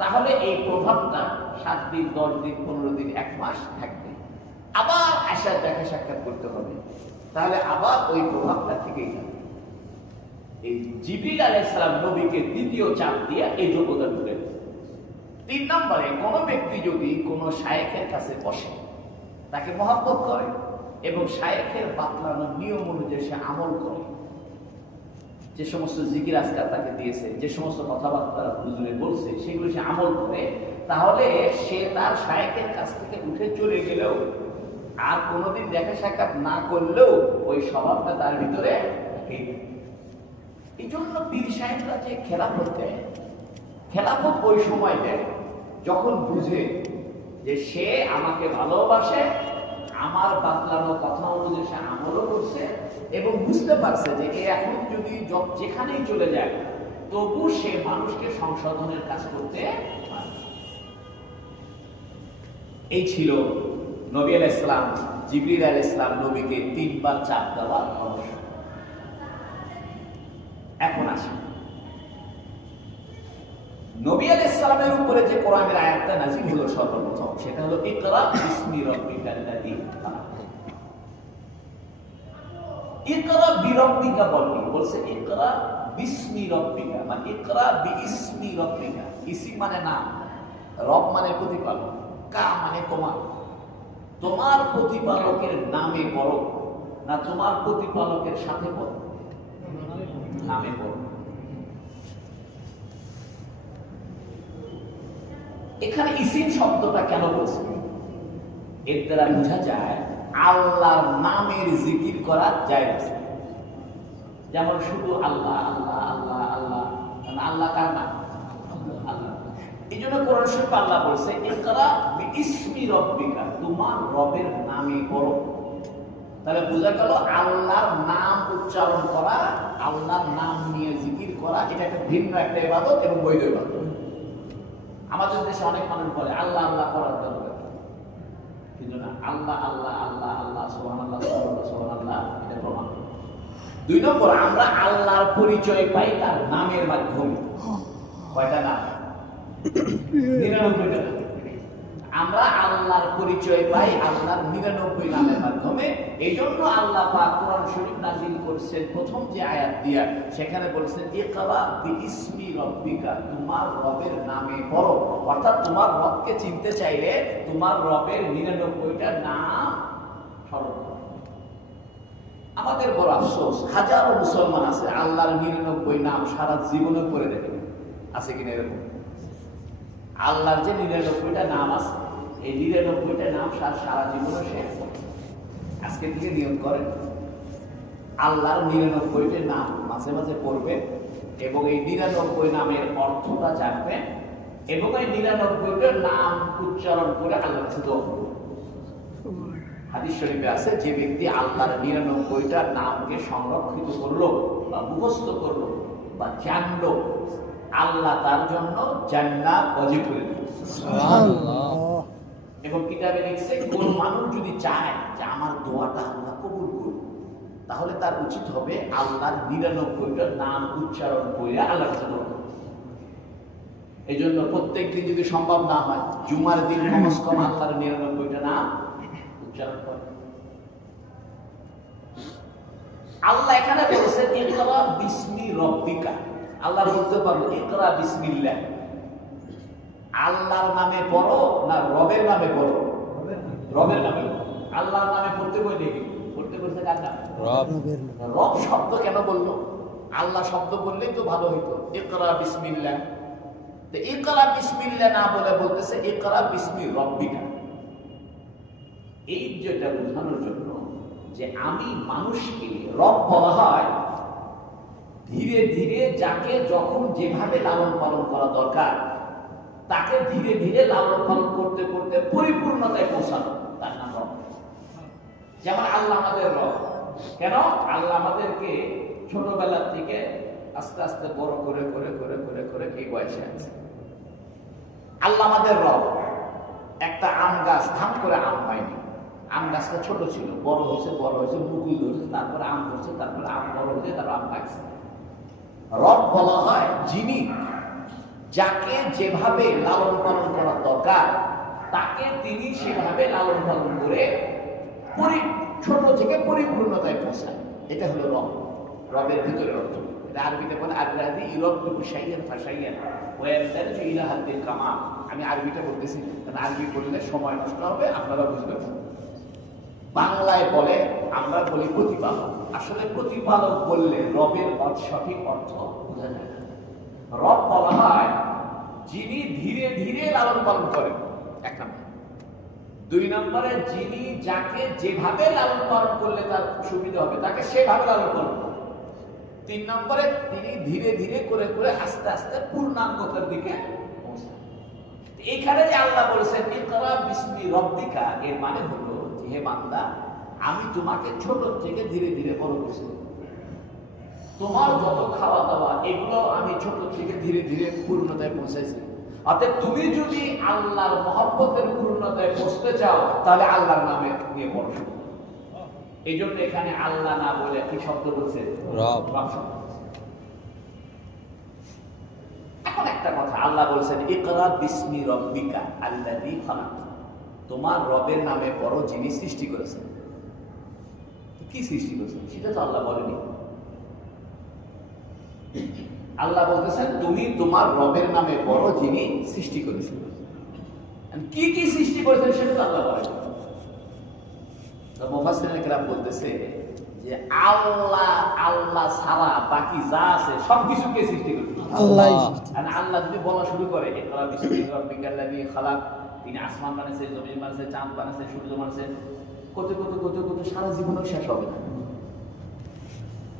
তাহলে এই প্রভাবটা 7 দিন, 10 দিন, 15 দিন, 1 মাস থাকবে। আবার আসার দেখা সাক্ষাৎ করতে হবে, তাহলে আবার ওই প্রভাবটা থেকেই যাবে। এই জিবরিল আলাইহিস সালাম নবীকে দ্বিতীয় চাপ দিয়ে এই যোগ্যতা ঢুকে। 3 নম্বরে, কোনো ব্যক্তি যদি কোনো শায়েখের কাছে বসে, তাকে মহব্বত করে এবং শায়েখের বাতলানো নিয়ম অনুযায়ী সে আমল করে, যে সমস্ত জিকির আজকার তাকে দিয়েছে, যে সমস্ত কথাবার্তা হুজুরে বলছে, সেগুলো সে আমল করে, তাহলে সে তার শায়েখের কাছ থেকে উঠে চলে গেলেও, আর কোনোদিন দেখা সাক্ষাৎ না করলেও, ওই স্বভাবটা তার ভিতরে থেকেই যাবে। এই জন্য পীর সাহেবরা যে খেলাফত দেয়, খেলাফত ওই সময় দেয় যখন বুঝে যে সে আমাকে ভালোবাসে, আমার বাতলানো কথা অনুযায়ী সে আমলও করছে, এবং বুঝতে পারছে যে এ এখন যদি যেখানেই চলে যায়, তবু সে মানুষকে সংশোধনের কাজ করতে পারে। এই ছিল নবী আলাইহিস সালাম, জিবরিল আলাইহিস সালাম নবীকে 3 বার চাপ দেওয়ার রহস্য। এখন আসি, নবী আলাইহিস সালামের উপরে যে কোরআনের আয়াতটা নাযিল হলো সর্বপ্রথম, সেটা হলো ইকরা বিসমি রাব্বিকাল্লাযী খালাক। ইকরা বিরাব্বিকা বলছে, ইকরা বিসমি রাব্বিকা, মানে ইকরা বিইসমি রাব্বিকা। ইসম মানে নাম, রব মানে প্রতিপালক, কা মানে তোমার। তোমার প্রতিপালকের নামে পড়ো, না তোমার প্রতিপালকের সাথে পড়ো? নামে পড়ো। এখানে ইসিম শব্দটা কেন বলছে? এর দ্বারা বোঝা যায় আল্লাহর নামের জিকির করা জায়েজ। যেমন শুধু আল্লাহ আল্লাহ আল্লাহ আল্লাহ, আল্লাহ কার নাম? আল্লাহ। এই জন্য কোরআন শরীফে আল্লাহ বলছে, ইকরা বিইসমি রাব্বিকা, তোমার রবের নামে পড়ো। তাহলে বোঝা গেল আল্লাহর নাম উচ্চারণ করা, আল্লাহর নাম নিয়ে জিকির করা, এটা একটা ভিন্ন একটা ইবাদত এবং বৈধ ইবাদত। আমাদের দেশে অনেক মানুষ বলে আল্লাহ আল্লাহ করার দরকার, কিন্তু না, আল্লাহ আল্লাহ আল্লাহ আল্লাহ সুবহানাল্লাহ সুবহানাল্লাহ সুবহানাল্লাহ, এটা প্রমাণ। 2 নম্বর, আমরা আল্লাহর পরিচয় পাই তার নামের মাধ্যমে। কয়টা নাম? 99টা। আমরা আল্লাহর পরিচয় পাই আল্লাহর 99 নামের মাধ্যমে। এই জন্য আল্লাহ পাক কোরআন শরীফ নাযিল করেছেন, প্রথম যে আয়াত দিয়া সেখানে বলেছেন, ইকরা বিইসমি রাব্বিকা, তোমার রবের নামে পড়ো। অর্থাৎ তোমার রবকে চিনতে চাইলে তোমার রবের 99টা নাম স্মরণ করো। আমাদের বড় আফসোস, হাজারো মুসলমান আছে আল্লাহর 99 নাম সারা জীবনে পড়ে দেখে, আছে কিনা এরকম? আল্লাহর যে 99টা নাম আছে, এই 99টা নাম সারা জীবনে সে আজকে থেকে নিয়ত করেন আল্লাহর 99টা নাম মাঝে মাঝে পড়বেন, এবং এই 99 নামের অর্থটা জানবেন, এবং এই 99টার নাম উচ্চারণ করে আল্লাহর কাছে দোয়া করবে। হাদিস শরীফে আছে, যে ব্যক্তি আল্লাহর 99টা নামকে সংরক্ষিত করলো বা মুখস্থ করলো বা জানলো, আল্লাহ তার জন্য জান্নাত ওয়াজিব করে দিল। সুবহানাল্লাহ। এবং কিতাবে লিখছে, কোন মানুষ যদি চায় যে আমার দোয়াটা আল্লাহ কবুল করুন, তাহলে তার উচিত হবে আল্লাহর 99টা নাম উচ্চারণ করে আল্লাহর কাছে দোয়া করতে। এই জন্য প্রত্যেকদিন যদি সম্ভব না হয়, জুমার দিন কমস কম আল্লাহর 99টা নাম উচ্চারণ করে। আল্লাহ এখানে বলেছেন ইকরা বিসমি রব্বিকা। আল্লাহ বলতে পারলো ইকরা বিসমিল্লাহ, আল্লাহর নামে পড়ো না রবের নামে পড়ো? রবের নামে। আল্লাহর নামে পড়তে বই দেখি, পড়তে বলছে কার নামে? রব। রব শব্দ কেন বললো? আল্লাহ শব্দ বললেই তো ভালো হইতো, ইকরা বিসমিল্লাহ। তো ইকরা বিসমিল্লাহ না বলে বলতেছে ইকরা বিসমি রব্বিকা। এই যেটা বোঝানোর জন্য যে আমি মানুষকে রব বলা হয় ধীরে ধীরে যাকে যখন যেভাবে লালন পালন করা দরকার তাকে ধীরে ধীরে লালন পালন করতে করতে পরিপূর্ণতায় পৌঁছানো, তার নাম রব। যেমন আল্লাহ আমাদের রব। কেন? আল্লাহ আমাদেরকে ছোটবেলা থেকে আস্তে আস্তে বড় করে করে করে করে করে এই বয়সে আছে। আল্লাহ আমাদের রব। একটা আম গাছ ধাম করে আম হয়নি, আম গাছটা ছোট ছিল, বড় হয়েছে মুকুল ধরেছে, তারপরে আম ধরছে, তারপরে আম বড় হয়েছে, তারপর আম পাকছে। রব বলা হয় যিনি যাকে যেভাবে লালন পালন করা দরকার তাকে তিনি সেভাবে লালন পালন করে ছোট থেকে পরিপূর্ণতায় পৌঁছায়। এটা হলো রব। রবের ভিতরে অর্থ। এটা আরবিতে বলে আল্লাযী ইউরাব্বিকু শাইয়ান ফাশাইয়ান ওয়া ইয়াহতাজু ইলা হাদ্দিল কামাল। আমি আরবিটা বলতেছি কারণ আরবি বললে সময় নষ্ট হবে, আপনারা বুঝবেন। বাংলায় বলে, আমরা বলি প্রতিপালক। আসলে প্রতিপালক বললে রবের সঠিক অর্থ বোঝা যায় না। রব বলা হয় যিনি ধীরে ধীরে লালন পালন করেন, এক নম্বর। দুই নম্বরে যিনি যাকে যেভাবে লালন পালন করলে তার সুবিধা হবে তাকে সেভাবে লালন পালন করেন। তিন নম্বরে তিনি ধীরে ধীরে করে করে আস্তে আস্তে পূর্ণাঙ্গতার দিকে পৌঁছান। এইখানে যে আল্লাহ বলেছেন ইকরা বিসমি রব্বিকা, এর মানে হলো হে বান্দা, আমি তোমাকে ছোট থেকে ধীরে ধীরে বড় করছি। তোমার যত খাওয়া দাওয়া এগুলো আমি ছোট থেকে ধীরে ধীরে পূর্ণতায় পৌঁছেছি। অর্থাৎ তুমি যদি আল্লাহর মহব্বতের পূর্ণতায় পৌঁছতে চাও তাহলে আল্লাহর নামে নিয়ে পড়ো। এই জন্য এখানে আল্লাহ না বলে কি শব্দ বলছে? রব। এখন একটা কথা, আল্লাহ বলছেন ইকরা বিসমি রব্বিকা আল্লাযী খালাক। তোমার রবের নামে পড়ো যিনি সৃষ্টি করেছেন। কি সৃষ্টি করেছেন সেটা তো আল্লাহ বলেনি। আল্লাহ বলতেছেন তুমি তোমার রবের নামে পড়ো যিনি সৃষ্টি করেছেন। কি কি সৃষ্টি করেছেন সেটা তো আল্লাহ বলেন। তো মুফাসসিরিন কেরাম বলতেছে যে আল্লাহ ছাড়া বাকি যা আছে সবকিছু কে সৃষ্টি করেছেন? আল্লাহ। আর আল্লাহ যদি বলা শুরু করে ইকরা বিসমি রব্বিকাল্লাযী খালাক, তিনি আসমান বানাইছে, জমিন বানাইছে, চাঁদ বানাইছে, সূর্য বানাইছে, কত কত কত কত সারা জীবনেও শেষ হবে না।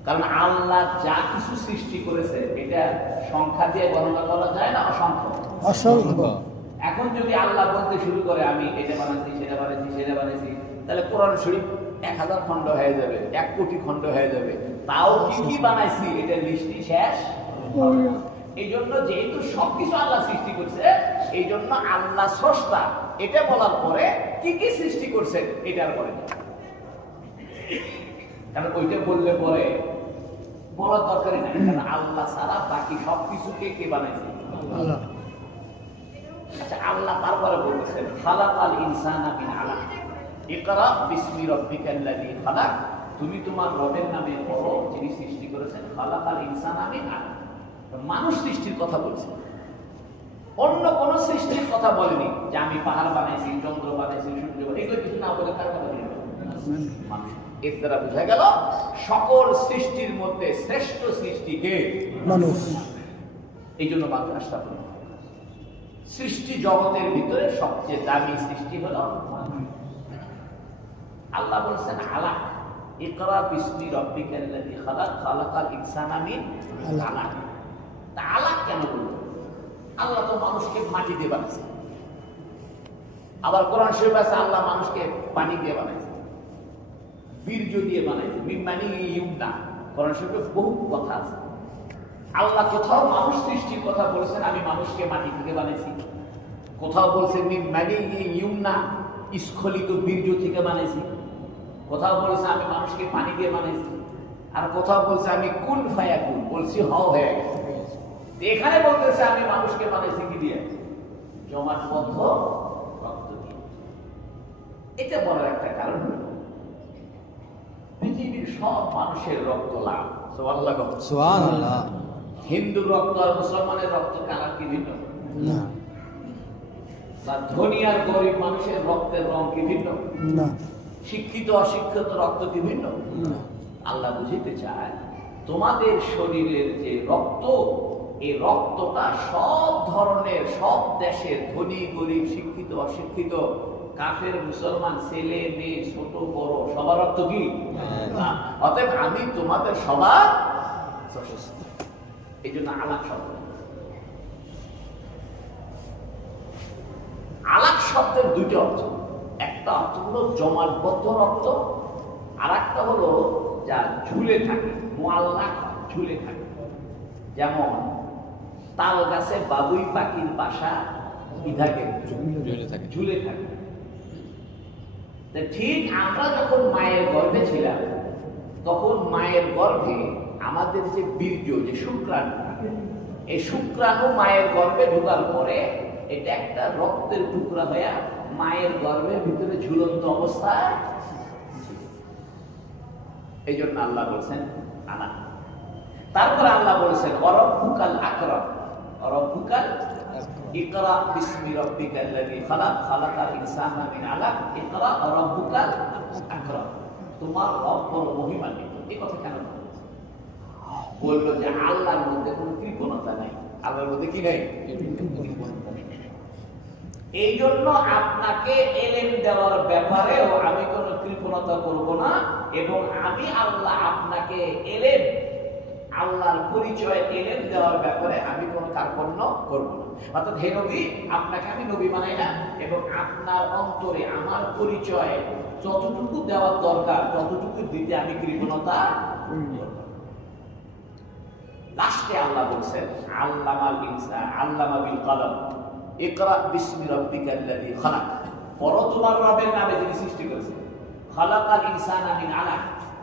কারণ আল্লাহ যা কিছু সৃষ্টি করেছে এটা সংখ্যা দিয়ে গণনা করা যায় না, অসংখ্য। এখন যদি আল্লাহ বলতে শুরু করে আমি এটা বানাইছি, সেটা বানাইছি, সেটা বানাইছি, তাহলে কোরআন শরীফ 1000 খণ্ড হয়ে যাবে, 1 কোটি খণ্ড হয়ে যাবে। তাও কি কি বানাইছি এটা লিস্টই শেষ। এই জন্য যেহেতু সবকিছু আল্লাহ সৃষ্টি করছে, এই জন্য আল্লাহ স্রষ্টা এটা বলার পরে কি কি সৃষ্টি করছে এটার পরে, কারণ ওইটা বললে পরে বলার দরকারই নাই। কারণ আল্লাহ ছাড়া বাকি সবকিছুকে কে বানাইছে? আল্লাহ। আচ্ছা, আল্লাহ তারপরে বলতেছেন খালাকাল ইনসানা মিন আলাক। ইকরা বিসমি রব্বিকাল্লাযী খালাক, তুমি তোমার রবের নামে পড়ো যিনি সৃষ্টি করেছেন। খালাকাল ইনসানা মিন আলাক, মানুষ সৃষ্টির কথা বলছে, অন্য কোন সৃষ্টির কথা বলেনি। যে আমি পাহাড় বানাইছি, চন্দ্র বানাইছি, সূর্য বানাইছি, এগুলো কিছু না বলে কার কথা বলল? মানুষ। এর দ্বারা বোঝা গেল সকল সৃষ্টির মধ্যে শ্রেষ্ঠ সৃষ্টি কে? মানুষ। এই জন্য মানুষ সৃষ্টি জগতের ভিতরে সবচেয়ে দামি সৃষ্টি হলো মানুষ। আল্লাহ বলছেন আলাক, ইকরা বিসমি রব্বিকাল্লাযী খালাক, খালাকাল ইনসানা মিন আলাক। তা আলাক কেন বলল? আল্লাহ তো মানুষকে মাটি দিয়ে বানাইছে, আবার কোরআন শরীফ আছে আল্লাহ মানুষকে পানি দিয়ে বানাইছে, বীর্য দিয়ে বানাইছে, মিম্মানি ইউমনা। কোরআন শরীফে বহু কথা আছে। আল্লাহ কোথাও মানুষ সৃষ্টির কথা বলেছেন, আমি মানুষকে মাটি থেকে বানাইছি। কোথাও বলছেন মিম্মানি ইউমনা, স্খলিত বীর্য থেকে বানাইছি। কোথাও বলেছে আমি মানুষকে পানি দিয়ে বানাইছি। আর কোথাও বলছে আমি কুন ফায়াকুন, বলছি হও হয়ে গেছে। এখানে বলতেছে আমি মানুষকে বানাইছি কি দিয়ে? জমাটবদ্ধ রক্ত দিয়ে। এটা বলার একটা কারণ হলো পৃথিবীর সব মানুষের রক্ত লাল। সুবহানাল্লাহ, সুবহানাল্লাহ। হিন্দুর রক্ত আর মুসলমানের রক্ত কালার কি ভিন্ন? না। বা ধনী আর গরিব মানুষের রক্তের রং কি ভিন্ন? না। শিক্ষিত অশিক্ষিত রক্ত কি ভিন্ন? না। আল্লাহ বুঝিতে চায় তোমাদের শরীরের যে রক্ত, এই রক্তটা সব ধরনের, সব দেশের ধনী গরিব, শিক্ষিত অশিক্ষিত, কাফের মুসলমান, ছেলে মেয়ে, ছোট বড়, সবার রক্ত কি? অতএব আমি তোমাদের সবার। এই জন্য আলাক শব্দ। আলাক শব্দের দুইটা অর্থ। একটা অর্থ হলো জমাটবদ্ধ রক্ত, আর একটা হলো যা ঝুলে থাকে, মুআল্লাক, ঝুলে থাকে। যেমন তাল গাছে বাবুই পাখির বাসা কি থাকে? ঝুলে থাকে। ঠিক আমরা যখন মায়ের গর্ভে ছিলাম, তখন মায়ের গর্ভে আমাদের যে বীর্য, যে শুক্রাণু, এই শুক্রাণু মায়ের গর্ভে ঢোকার পরে এটা একটা রক্তের টুকরা হয়ে মায়ের গর্ভের ভিতরে ঝুলন্ত অবস্থায়। এই জন্য আল্লাহ বলছেন আনা। তারপরে আল্লাহ বলেছেন অরব্বুকাল আকরাম, অরব্বুকাল ইকরা বিসমি রাব্বিকাল্লাযী খালাক, খালাকাল ইনসানা মিন আলাক, ইকরা রব্বুকাল আকরাম। তোমার রব বড় মহিমান্বিত। এই কথা কেন বললো? যে আল্লাহর মধ্যে কোনো কৃপণতা নাই। আল্লাহর মধ্যে কি নাই? এই জন্য আপনাকে এলেম দেওয়ার ব্যাপারেও আমি কোনো কৃপণতা করব না, এবং আমি আল্লাহ আপনাকে এলেম, আল্লাহর পরিচয় এলেম দেওয়ার ব্যাপারে আমি কোনো কার্পণ্য করব না। অর্থাৎ হে নবী, আপনাকে আমি নবী বানাই না, এবং আপনার অন্তরে আমার পরিচয় যতটুকু দেওয়ার দরকার ততটুকু দিতে আমি কৃপণতা করব না। লাস্টে আল্লাহ বলছেন আল্লামাল ইনসান আল্লামা বিল কলম, ইকরা বিসমি রাব্বিকাল্লাযী খালাক। পড়ো তোমার রবের নামে যিনি সৃষ্টি করেছেন। খালাকাল ইনসানা মিন আলাক,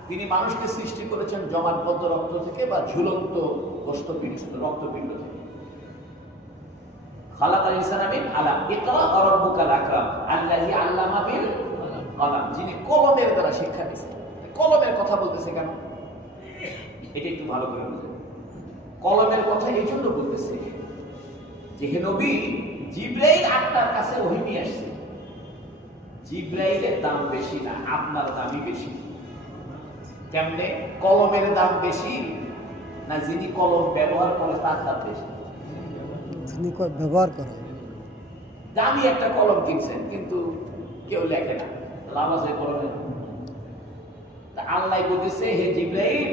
তিনি মানুষকে সৃষ্টি করেছেন জমাটবদ্ধ রক্ত থেকে বা ঝুলন্ত গোশতপিণ্ড, রক্তপিণ্ড থেকে। খালাকাল ইনসানা মিন আলাক, ইকরা রাব্বুকাল আকরাম আল্লাযী আল্লামা বিল কলম, যিনি কলমের দ্বারা শিক্ষা দিয়েছেন। কলমের কথা বলতেছে কেন? এটা একটু ভালো করে বুঝুন। কলমের কথা এই জন্য বলতেছে যে হে নবী, জিবরাইল আপনার কাছে ওহী নিয়ে আসছে। জিবরাইলের দাম বেশি না, আপনার দামই বেশি। কেমনে? কলমের দাম বেশি না যিনি কলম ব্যবহার করে তার দাম বেশি? যিনি ব্যবহার করে। দামি একটা কলম কিনছেন কিন্তু কেউ লেখে না, লাভ আছে কলমে? তা আল্লাহ বলতেছে হে জিবরাইল,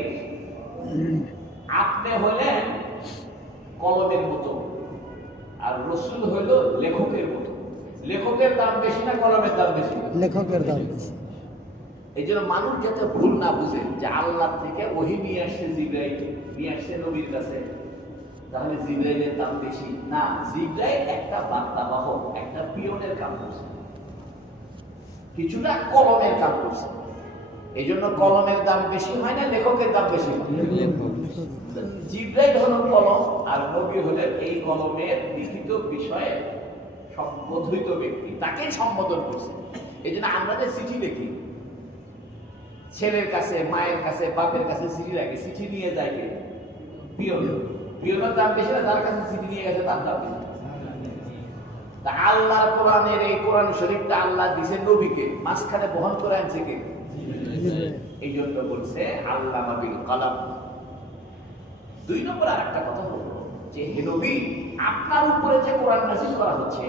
আপনি হলেন কলমের মতো, আর রাসূল হইল লেখকের মতো। লেখকের দাম বেশি না কলমের দাম বেশি? লেখকের দাম বেশি। এই জন্য মানুষ যাতে ভুল না বুঝে যে আল্লাহ থেকে ওহী নিয়ে আসছে জিবরাইল, নিয়ে আসছে নবীর কাছে, তাহলে জিবরাইলের দাম বেশি না। জিবরাইল একটা বার্তাবাহক, একটা পিয়নের কাম করছে, কিছুটা কলমের কাম করছে। এই জন্য কলমের দাম বেশি হয় না, লেখকের দাম বেশি হয়। জিবরাইল হলো কলম, আর নবী হলেন এই কলমের লিখিত বিষয়ে সম্বোধিত ব্যক্তি, তাকে সম্বোধন করছে। এই জন্য আমরা যে চিঠি লিখি, ছেলের কাছে, মায়ের কাছে, বাপের কাছে চিঠি রাখি, চিঠি নিয়ে যায় কে? পিয়ন। পিয়নের দাম বেশি না যার কাছে চিঠি নিয়ে গেছে তার দাম বেশি। তা আল্লাহর কোরআনের এই কোরআন শরীফটা আল্লাহ দিয়েছে নবীকে, মাঝখানে বহন করে আনছে কে? এই জন্য বলছে আল্লামা বিল কলম। দুই নম্বর আরেকটা কথা হলো যে হে নবী, আপনার উপরে যে কোরআন নাযিল করা হচ্ছে,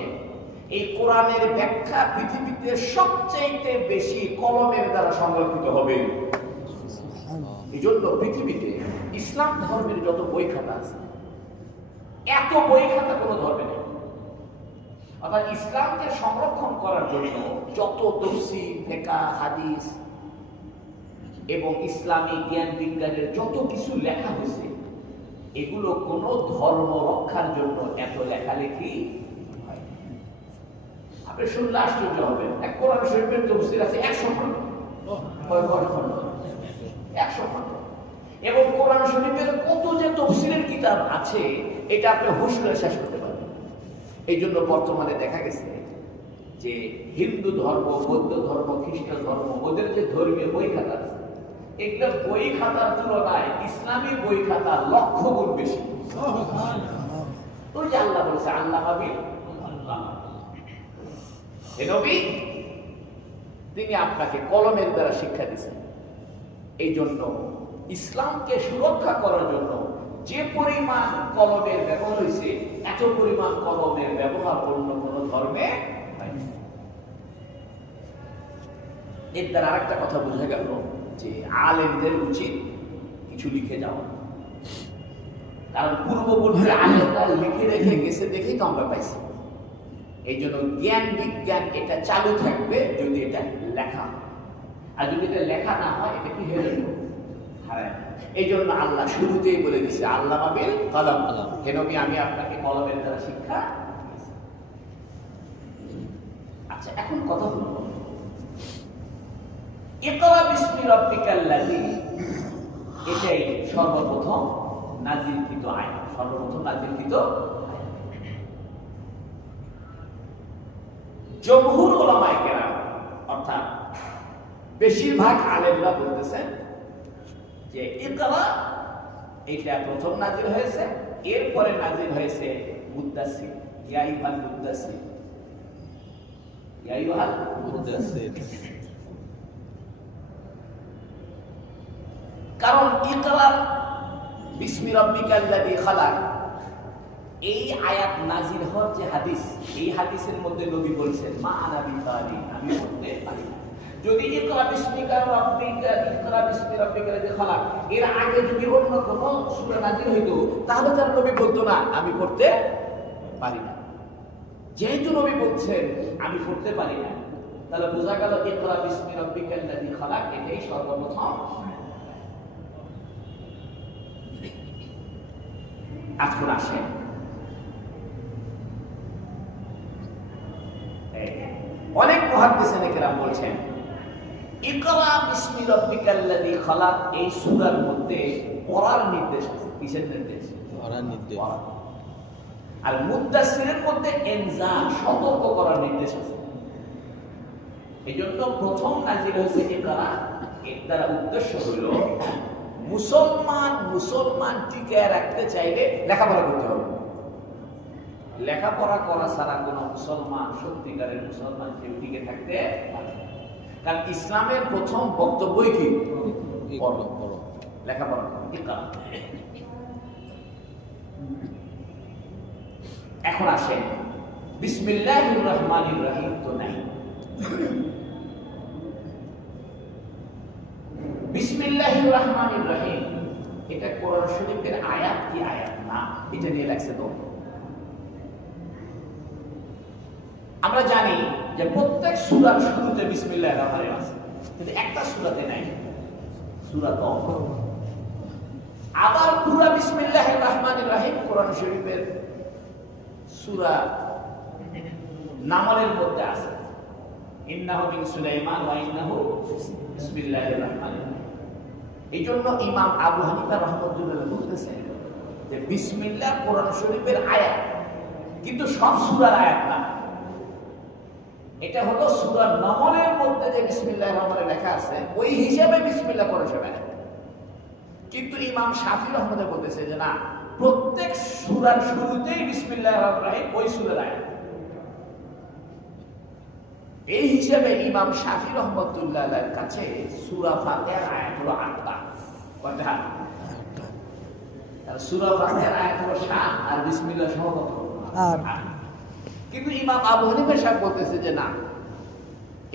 এই কোরআনের ব্যাখ্যা পৃথিবীতে সবচেয়ে বেশি কলমের দ্বারা সংরক্ষিত হবে। এই জন্য পৃথিবীতে ইসলাম ধর্মের যত বই খাতা আছে, এত বই খাতা কোনো ধর্মে নেই। অর্থাৎ ইসলামকে সংরক্ষণ করার জন্য যত তাফসীর, ফিকহ, হাদিস এবং ইসলামী জ্ঞান বিজ্ঞানের যত কিছু লেখা হয়েছে, এগুলো কোনো ধর্ম রক্ষার জন্য এত লেখালেখি হয়। আপনি শুনলে আশ্চর্য হবেন, এক কোরআন শরীফের তাফসীর আছে 100 খণ্ড, 100 খণ্ড। এবং কোরআন শরীফের কত যে তাফসীরের কিতাব আছে, এটা আপনি হুঁশ করে শেষ করতে পারবেন। এই জন্য বর্তমানে দেখা গেছে যে হিন্দু ধর্ম, বৌদ্ধ ধর্ম, খ্রিস্ট ধর্ম, ওদের যে ধর্মীয় বই খাতা আছে, এগুলো বই খাতার তুলনায় ইসলামী বই খাতা লক্ষ গুণ বেশি। ওই যে আল্লাহ বলেছে, আল্লাহ হাবিব নবী, তিনি আপনাকে কলমের দ্বারা শিক্ষা দিয়েছেন। এই জন্য ইসলামকে সুরক্ষা করার জন্য যে পরিমাণ কলমের ব্যবহার হয়েছে, এত পরিমাণ কলমের ব্যবহার অন্য কোন ধর্মে হয়নি। এর দ্বারা আরেকটা কথা বোঝা গেল যে আলেমদের উচিত কিছু লিখে যাওয়া, কারণ পূর্ববর্তী আলেমরা লিখে রেখে গেছে দেখেই তো আমরা পাইছি। এই জন্য জ্ঞান বিজ্ঞান এটা চালু থাকবে যদি এটা লেখা হয়, আর যদি এটা লেখা না হয় এটা কি হয়ে যাবে, হারায়। এই জন্য আল্লাহ শুরুতেই বলে দিচ্ছে, আল্লাহ বিল কলম, হে নবী আমি আপনাকে কলমের দ্বারা শিক্ষা। আচ্ছা, এখন কথা হলো, ইকরা বিসমি রাব্বিকাল্লাযী, এটাই সর্বপ্রথম নাযিলকৃত আয়াত, সর্বপ্রথম নাযিলকৃত আয়াত। জমহুর উলামায়ে কেরাম অর্থাৎ বেশিরভাগ আলেমরা বলতেছেন যে ইকরা এটা প্রথম নাযিল হয়েছে, এরপরে নাযিল হয়েছে মুদ্দাসসির, ইয়া আইয়ুহাল মুদ্দাসসির, ইয়া আইয়ুহাল মুদ্দাসসির। কারণ ইকরা বিসমি রাব্বিকাল্লাযী খালাক, এই আয়াত নাযিল হওয়ার যে হাদিস, এই হাদিসের মধ্যে নবী বলেছেন মা আনা বিকারি, আমি পড়তে পারি না। যদি ইকরা বিসমি রাব্বিকাল্লাযী খালাক এর আগে যদি অন্য কোনো সূরা নাযিল হইতো, তাহলে তার নবী বলতো না আমি পড়তে পারি না। যেহেতু নবী বলছেন আমি পড়তে পারি না, তাহলে বোঝা গেল ইকরা বিসমি রাব্বিকাল্লাযী খালাক এটাই সর্বপ্রথম। এখন আসেন, অনেক মুহাদ্দিসিনে কেরাম বলছেন ইকরা বিসমি রাব্বিকাল্লাযী খালাক এই সূরার মধ্যে পড়ার নির্দেশ আছে। কিসের নির্দেশ? পড়ার নির্দেশ। আর মুদ্দাসসিরের মধ্যে ইনজার, সতর্ক করার নির্দেশ আছে। এইজন্য প্রথম নাযিল হয়েছে ইকরা। এর দ্বারা উদ্দেশ্য হলো মুসলমান টিকায় রাখতে চাইলে লেখাপড়া করতে হবে। লেখাপড়া করা ছাড়া কোন মুসলমান, সত্যিকারের মুসলমান কেউ টিকে থাকতে পারে না। কারণ ইসলামের প্রথম বক্তব্যই কি? লেখাপড়া করা। এখন আসেন বিসমিল্লাহির রহমানির রহিম তো নাই। বিসমিল্লাহির রহমানির রহিম এটা কোরআন শরীফের আয়াত কি আয়াত না, এটা নিয়ে লাগছে তো। আমরা জানি যে প্রত্যেক সূরার শুরুতে বিসমিল্লাহির রহমানির রহিম আছে, কিন্তু একটা সূরাতে নাই, সূরা তওবা। আবার পুরা বিসমিল্লাহির রহমানির রহিম কোরআন শরীফের সূরা নামলের মধ্যে আছে, ইন্নাহু মিন সুলাইমান ওয়া ইন্নাহু বিসমিল্লাহির রহমানির রহিম। এই জন্য ইমাম আবু হানিফা রাহমাতুল্লাহ বলতেছেন যে বিসমিল্লাহ কোরআন শরীফের আয়াত, কিন্তু সব সূরার আয়াত না। এটা হলো সূরা নামলের মধ্যে যে বিসমিল্লাহির রহমানির লেখা আছে, ওই হিসাবে বিসমিল্লাহ কোরআন শরীফের আয়াত। কিন্তু ইমাম শাফি রহমাতুল্লাহ বলতেছে যে না, প্রত্যেক সূরার শুরুতেই বিসমিল্লাহির রহমানির রহিম ওই সূরার আয়াত। এই হিসাবে ইমাম শাফি রহমাতুল্লাহর কাছে সূরা ফাতিহার আয়াত হলো 8টা। কয়টা? সূরা ফাতিহার আয়াত হলো 7 আর বিসমিল্লাহ সহ কত? 8। কিন্তু ইমাম আবু হানিফা সাহেব বলতেছে যে না,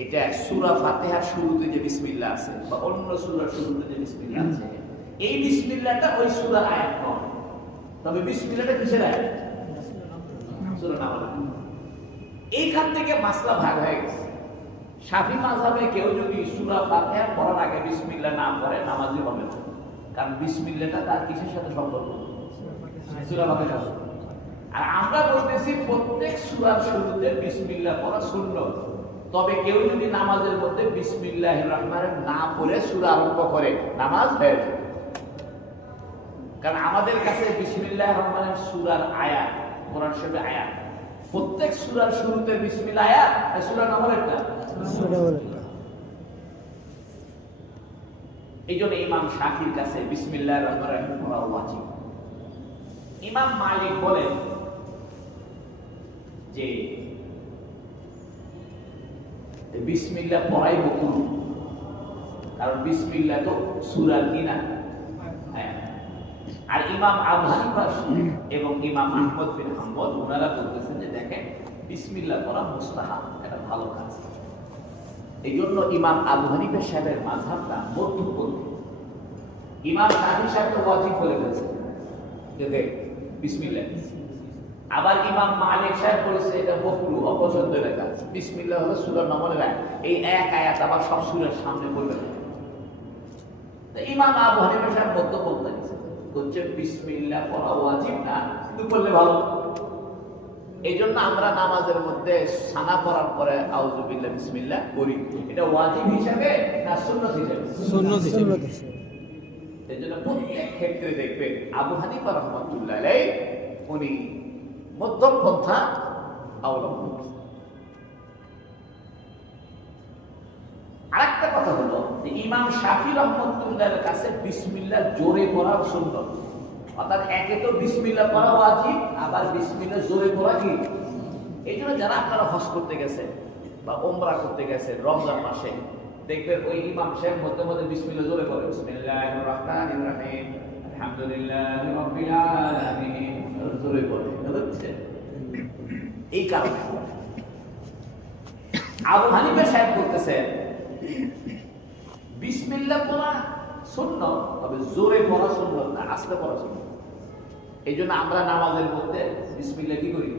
এটা সূরা ফাতিহার শুরুতে যে বিসমিল্লাহ আছে বা অন্য সূরার শুরুতে যে বিসমিল্লাহ আছে, এই বিসমিল্লাহটা ওই সূরার আয়াত নয়। তবে বিসমিল্লাহটা কিসের আয়াত? সূরা নামল। এইখান থেকে মাসলা ভাগ হয়ে গেছে। শাফি মাযহাবে কেউ যদি সূরা ফাতিহা পড়ার আগে বিসমিল্লাহ না পড়ে নামাজি হবে না, কারণ বিসমিল্লাহটা তার কিসের সাথে সম্পর্ক? সূরা ফাতিহা। আর আমরা বলতেছি প্রত্যেক সূরার শুরুতে বিসমিল্লাহ পড়া সুন্নাত। তবে কেউ যদি নামাজের মধ্যে বিসমিল্লাহির রহমানির না পড়ে সূরা আরম্ভ করে নামাজ হয়ে যাবে। কারণ আমাদের কাছে বিসমিল্লাহির রহমানির সূরার আয়াত, কোরআন শরীফের আয়াত, প্রত্যেক সূরার শুরুতে বিসমিল্লাহ আয়াত, সূরা নামলেরটা এই জন্য ইমাম শাফির কাছে বিসমিল্লাহির রহমানির রহিম পড়া ওয়াজিব। ইমাম মালিক বলেন যে বিসমিল্লাহ পড়াই মাকরুহ, কারণ বিসমিল্লাহ তো সূরার কিনা। আর ইমাম আবু হানিফা এবং ইমাম আহমদ বিন হাম্বল ওনারা বলতেছেন যে দেখেন বিসমিল্লাহ পড়া মুস্তাহাব, এটা ভালো কাজ। এই জন্য ইমাম আবু হানিফা সাহেবের মাযহাবটা মধ্যপন্থী। ইমাম শাফি সাহেব তো ওয়াজিব বলে ফেলছেন যে দেখ বিসমিল্লাহ। আবার ইমাম মালিক সাহেব বলেছে এটা মাকরুহ, অপছন্দের কাজ। বিসমিল্লাহ হলো সূরা নামলের আয়াত, এই এক আয়াত আবার সব সূরার সামনে বলবেন। তো ইমাম আবু হানিফা সাহেব মধ্যপন্থা নিয়েছেন, হচ্ছে বিসমিল্লাহ পড়া ওয়াজিব না, কিন্তু বললে ভালো। এই জন্য আমরা নামাজের মধ্যে সানা পড়ার পরে আউযু বিল্লাহ বিসমিল্লাহ করি। এটা ওয়াজিব হিসাবে না সুন্নাত হিসাবে? সুন্নাত হিসাবে। এই জন্য প্রত্যেক ক্ষেত্রে দেখবেন আবু হানিফা রাহমাতুল্লাহ আলাইহি উনি মধ্যম পন্থা অবলম্বন করেছেন। আরেকটা কথা হলো যে ইমাম শাফি রাহমাতুল্লাহর কাছে বিসমিল্লাহ জোরে পড়া সুন্নাত। অর্থাৎ একে তো বিসমিল্লাহ পড়া ওয়াজিব, আবার বিসমিল্লাহ জোরে পড়া কি। এই জন্য যারা আপনারা হজ করতে গেছেন বা উমরা করতে গেছেন রমজান মাসে, দেখবেন ওই ইমাম সাহেব মধ্যে মধ্যে বিসমিল্লাহ জোরে পড়ে, বিসমিল্লাহির রাহমানির রহিম আলহামদুলিল্লাহি রাব্বিল আলামিন জোরে পড়ে। এই কারণে আবু হানিফা সাহেব বলতেছেন বিসমিল্লাহ পড়া সুন্নাত, তবে জোরে পড়া সুন্নাত না, আস্তে পড়া সুন্নাত। এই জন্য আমরা নামাজের মধ্যে বিসমিল্লাহ কি করি?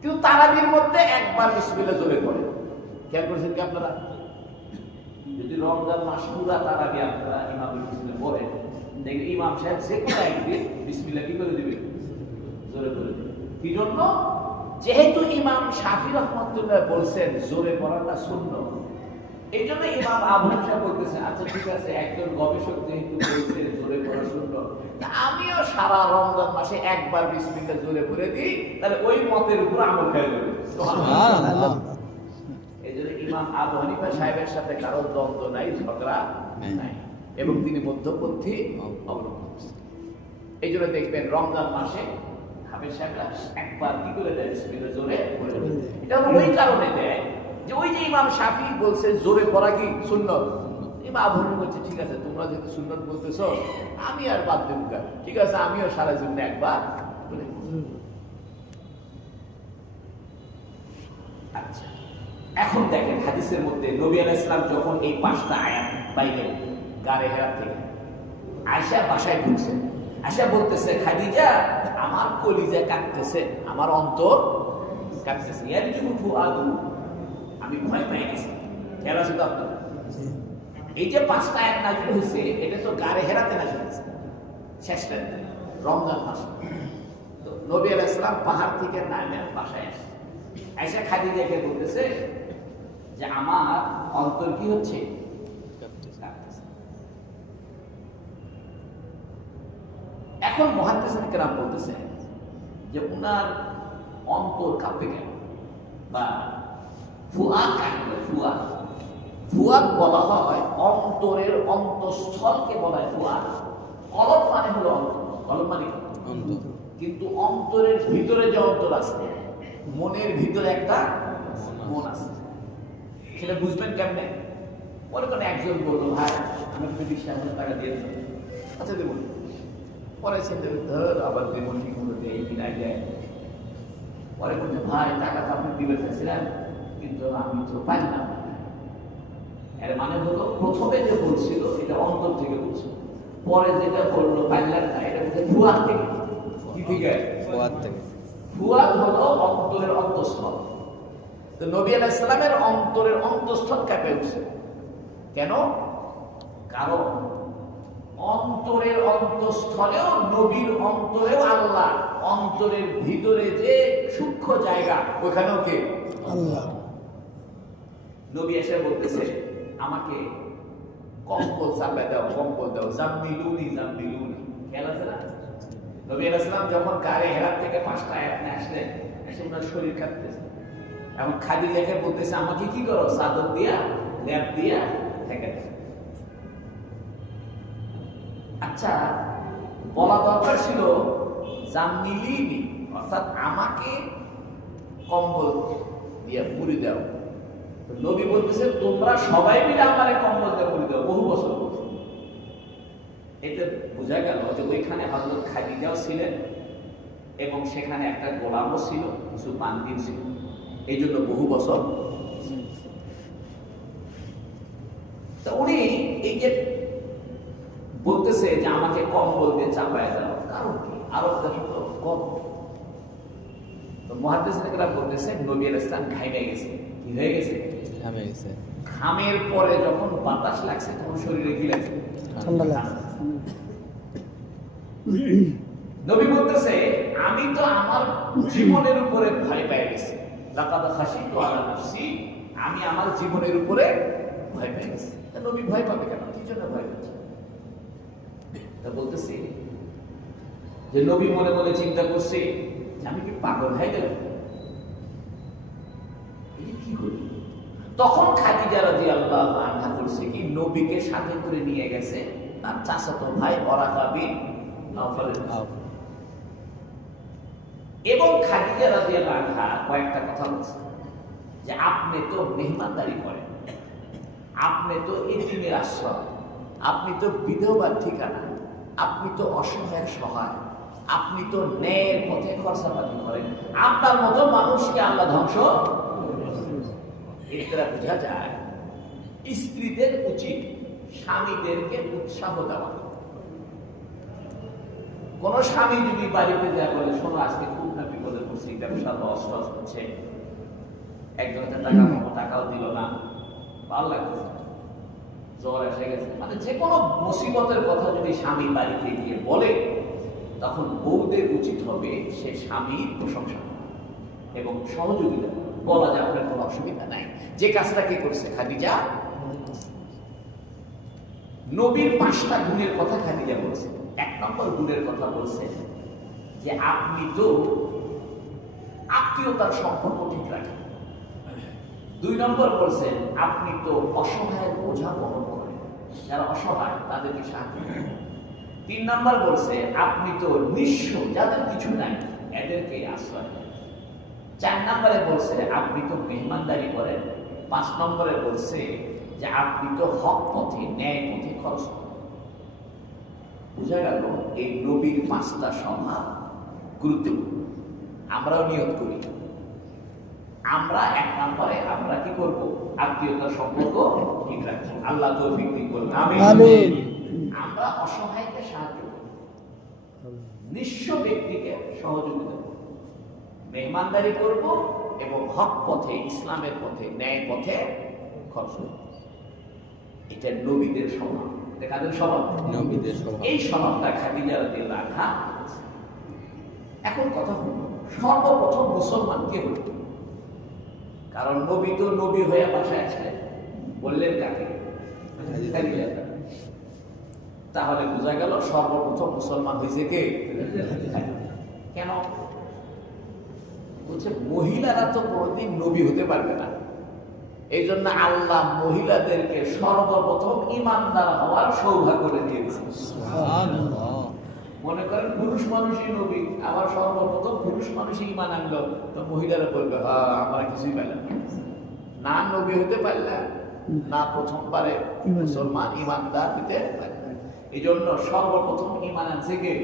কিন্তু তারাবির মধ্যে একবার বিসমিল্লাহ জোরে পড়ে। খেয়াল করেছেন কি আপনারা? যদি রমজান মাস পুরা তারাবি আপনারা ইমামের বিসমিল্লাহ পড়েন, দেখবেন ইমাম সাহেব যে কোনো একদিন বিসমিল্লাহ কি করে দিবে? জোরে করে দিবে। কি জন্য? যেহেতু ইমাম শাফি রাহমাতুল্লাহ বলছেন জোরে পড়াটা সুন্নাত, এই জন্য ইমাম আবু হানিফা বলতেছেন আচ্ছা ঠিক আছে, একজন গবেষক যেহেতু বলছেন জোরে পড়া সুন্নাত, আমিও সারা রমজান মাসে একবার বিসমিল্লাহ জোরে পড়ে দিই, তাহলে ওই মতের উপর আমল হয়ে যাবে। সুবহানাল্লাহ। এই জন্য ইমাম আবু হানিফা সাহেবের সাথে কারো দ্বন্দ্ব নাই, ঝগড়া নাই, এবং তিনি মধ্যপন্থী অবলম্বন করছেন। এই জন্য দেখবেন রমজান মাসে হাফেজ সাহেবরা একবার কি করে দেয়? বিসমিল্লাহ জোরে পড়ে দেয়। এটা ওই কারণে দেয় যে ওই যে ইমাম শাফি বলছে জোরে পড়া কি সুন্নাত, ইমাম আবু হানিফা বলছে ঠিক আছে তোমরা যেহেতু সুন্নাত বলতেছো আমি আর বাদ দেব না, ঠিক আছে আমিও সারা জীবনে একবার বলে। আচ্ছা, এখন দেখেন হাদিসের মধ্যে নবী আলাইহিস সালাম যখন এই 5টা আয়াত পাইলেন গারে হেরা থেকে, আয়েশা বাসায় ঢুকছে। আয়েশা বলতেছে খাদিজা আমার কলিজা কাঁপতেছে, আমার অন্তর কাঁপতেছে, ইয়ারজুফু ফুআদু, আমি ভয় পেয়ে গেছি। খেয়াল আছে তো আপনার? এই যে 5টা আয়াত নাযিল হয়েছে এটা তো গারে হেরাতে নাযিল হয়েছে শেষটা রমজান মাসে। তো নবী আলাইহিস সালাম পাহাড় থেকে নামে বাসায় আসে। আয়েশা খাদিজাকে বলতেছে যে আমার অন্তর কি হচ্ছে? কাঁপতেছে। এখন মুহাদ্দিসিন কেরাম বলতেছে যে উনার অন্তর কাঁপে কেন, বা ফুয়াদ কাকে বলে? ফুয়াদ, ফুয়াদ বলা হয় অন্তরের অন্তঃস্থলকে বলা হয় ফুয়াদ। কলব মানে হলো অন্তর, কলব মানে অন্তর, কিন্তু অন্তরের ভিতরে যে অন্তর আছে, মনের ভিতরে একটা মন আছে, সেটা বুঝবেন কেমনে? মনে করেন একজন বললো ভাই আমি 20,000 টাকা দিয়ে দেবো, আচ্ছা দেবো, পরে চিন্তা করতে হবে আবার দেবো ঠিক মতো দেয় কিনা দেয়। পরে বলছে ভাই টাকা তো আপনি দিতে চাইছিলেন কিন্তু আমি তো পাই না। এর মানে হলো প্রথমে যে বলছিল এটা অন্তর থেকে বলছিল, পরে যেটা বললো পাইলেন না, এটা হচ্ছে ফুয়াদ থেকে। কি থেকে? ফুয়াদ থেকে। ফুয়াদ হলো অন্তরের অন্তঃস্থল। তো নবী আলাইহিস সালামের অন্তরের অন্তঃস্থল কেঁপে উঠছে। কেন? কারণ অন্তরের অন্তঃস্থলেও নবীর অন্তরেও আল্লাহ, অন্তরের ভিতরে যে সূক্ষ্ম জায়গা ওখানেও কে? আল্লাহ। নবী এসে বলতেছে আমাকে কম্বল চাপায় দাও, কম্বল দাও, জাম্মিলুনি জাম্মিলুনি। খেয়াল আছে না? নবী আলাইহিস সালাম যখন গায়ে হেরাত থেকে 5টা আয়াত নিয়ে আসলেন, এসে ওনার শরীর কাঁপতেছে। এখন খাদিজাকে বলতেছে আমাকে কি করো, চাদর দিয়া ল্যাপ দিয়া ঢেকে দাও। আচ্ছা, বলা দরকার ছিল জাম্মিলিনি, অর্থাৎ আমাকে কম্বল দিয়ে মুড়ি দাও। নবী বলতেছে তোমরা সবাই মিলে আমারে কম্বল দিয়ে মুড়ি দাও। বহু বছর এতে বোঝা গেল যে ওইখানে হযরত খাদিজাও ছিলেন এবং সেখানে একটা গোলামও ছিল, কিছু বান্দি ছিল, এই জন্য বহু বছর। তা উনি এই যে বলতেছে যে আমাকে কম্বল দিয়ে চাপায় দাও, কারণ কি? আরব দেশে তো কম। তো মুহাদ্দিসরা বলতেছে নবী আলাইহিস সালাম ঘামে গেছে। কি হয়ে গেছে? ঘামে গেছে। ঘামের পরে যখন বাতাস লাগছে তখন শরীরে কি লাগছে? ঠান্ডা লাগছে। নবী বলতেছে আমি তো আমার জীবনের উপরে ভয় পেয়ে গেছি। লাকাদ খাশিতু আলা নাফসি, আমি আমার জীবনের উপরে ভয় পেয়ে গেছি। তা নবী ভয় পাবে কেন? কি জন্য ভয় পাচ্ছে? তা বলতেছি যে নবী মনে মনে চিন্তা করছে যে আমি কি পাগল হয়ে গেলাম? কি করি? তখন খাদিজা রাদিয়াল্লাহু আনহা বলছে কি, নবীকে সাথে করে নিয়ে গেছে তার চাচাতো ভাই ওরাকা বিন নওফল। এবং খাদিজা রাদিয়াল্লাহু আনহা কয়েকটা কথা বলছে যে আপনি তো মেহমানদারি করেন, আপনি তো এতিমের আশ্রয়, আপনি তো বিধবার ঠিকানা, আপনি তো অসহায়ের সহায়, আপনি তো ন্যায়ের পথে খরচাপাতি করেন, আপনার মতো মানুষকে আল্লাহ ধ্বংস। এর দ্বারা বোঝা যায় স্ত্রীদের উচিত স্বামীদেরকে উৎসাহ দেওয়া। কোন স্বামী যদি বাড়িতে যা বলে শোনো আজকে খুব না বিপদে পড়ছি, ব্যবসা লস হচ্ছে, একজনের টাকা পাবো টাকাও দিল না, ভালো লাগতেছে, জ্বর এসে গেছে, মানে যে কোনো মুসিবতের কথা যদি স্বামী বাড়িতে গিয়ে বলে, তখন বউদের উচিত হবে সে স্বামীর প্রশংসা এবং সহযোগিতা বলা যায় আপনার কোনো অসুবিধা নাই। যে কাজটা কে করছে? খাদিজা। নবীর 5টা গুণের কথা খাদিজা বলছে। 1 নম্বর গুণের কথা বলছে যে আপনি তো আত্মীয়তার সম্পর্ক ঠিক রাখেন। 2 নম্বর বলছেন আপনি তো অসহায়ের বোঝা বহন করেন, যারা অসহায় তাদেরকে সাহায্য করেন। 3 নম্বর বলছে আপনি তো নিঃস্ব, যাদের কিছু নাই এদেরকে আশ্রয় দেন। 4 নম্বরে বলছে আপনি তো মেহমানদারি করেন। 5 নম্বরে বলছে যে আপনি তো হক পথে ন্যায় পথে খরচ করেন। বুঝা গেল এই নবীর 5টা স্বভাব গুরুত্বপূর্ণ। আমরাও নিয়ত করি, আমরা 1 নম্বরে আমরা কি করব? আত্মীয়তার সম্পর্ক ঠিক রাখবো। আল্লাহ তৌফিক দিন করুন, আমিন। আমরা অসহায়কে সাহায্য করব, নিঃস্ব ব্যক্তিকে সহযোগিতা করব, মেহমানদারি করব এবং হক পথে ইসলামের পথে ন্যায় পথে খরচ করব। এটা নবীদের স্বভাব। এটা কাদের স্বভাব? নবীদের স্বভাব। এই স্বভাবটা খাদিজা রাদিয়াল্লাহু আনহা। এখন কথা হলো সর্বপ্রথম মুসলমান কে হইল? কারণ নবী তো নবী হয়ে বাসায় আসলেন, বললেন কাকে? খাদিজা। তাহলে বোঝা গেল সর্বপ্রথম মুসলমান হয়েছে কে? কেন? বলছে মহিলারা তো কোনদিন নবী হতে পারবে না, এই জন্য আল্লাহ মহিলাদেরকে সর্বপ্রথম ইমানদার হওয়ার সৌভাগ্য করে দিয়েছে। মনে করেন পুরুষ মানুষই নবী, আবার সর্বপ্রথম পুরুষ মানুষই ইমান আনলো, তো মহিলারা বলবে হ্যাঁ আমরা কিছুই পাইলাম না, নবী হতে পারলাম না, প্রথমবারে মুসলমান ইমানদার হতে পারলাম। এই জন্য সর্বপ্রথম ইমান আনছে কে?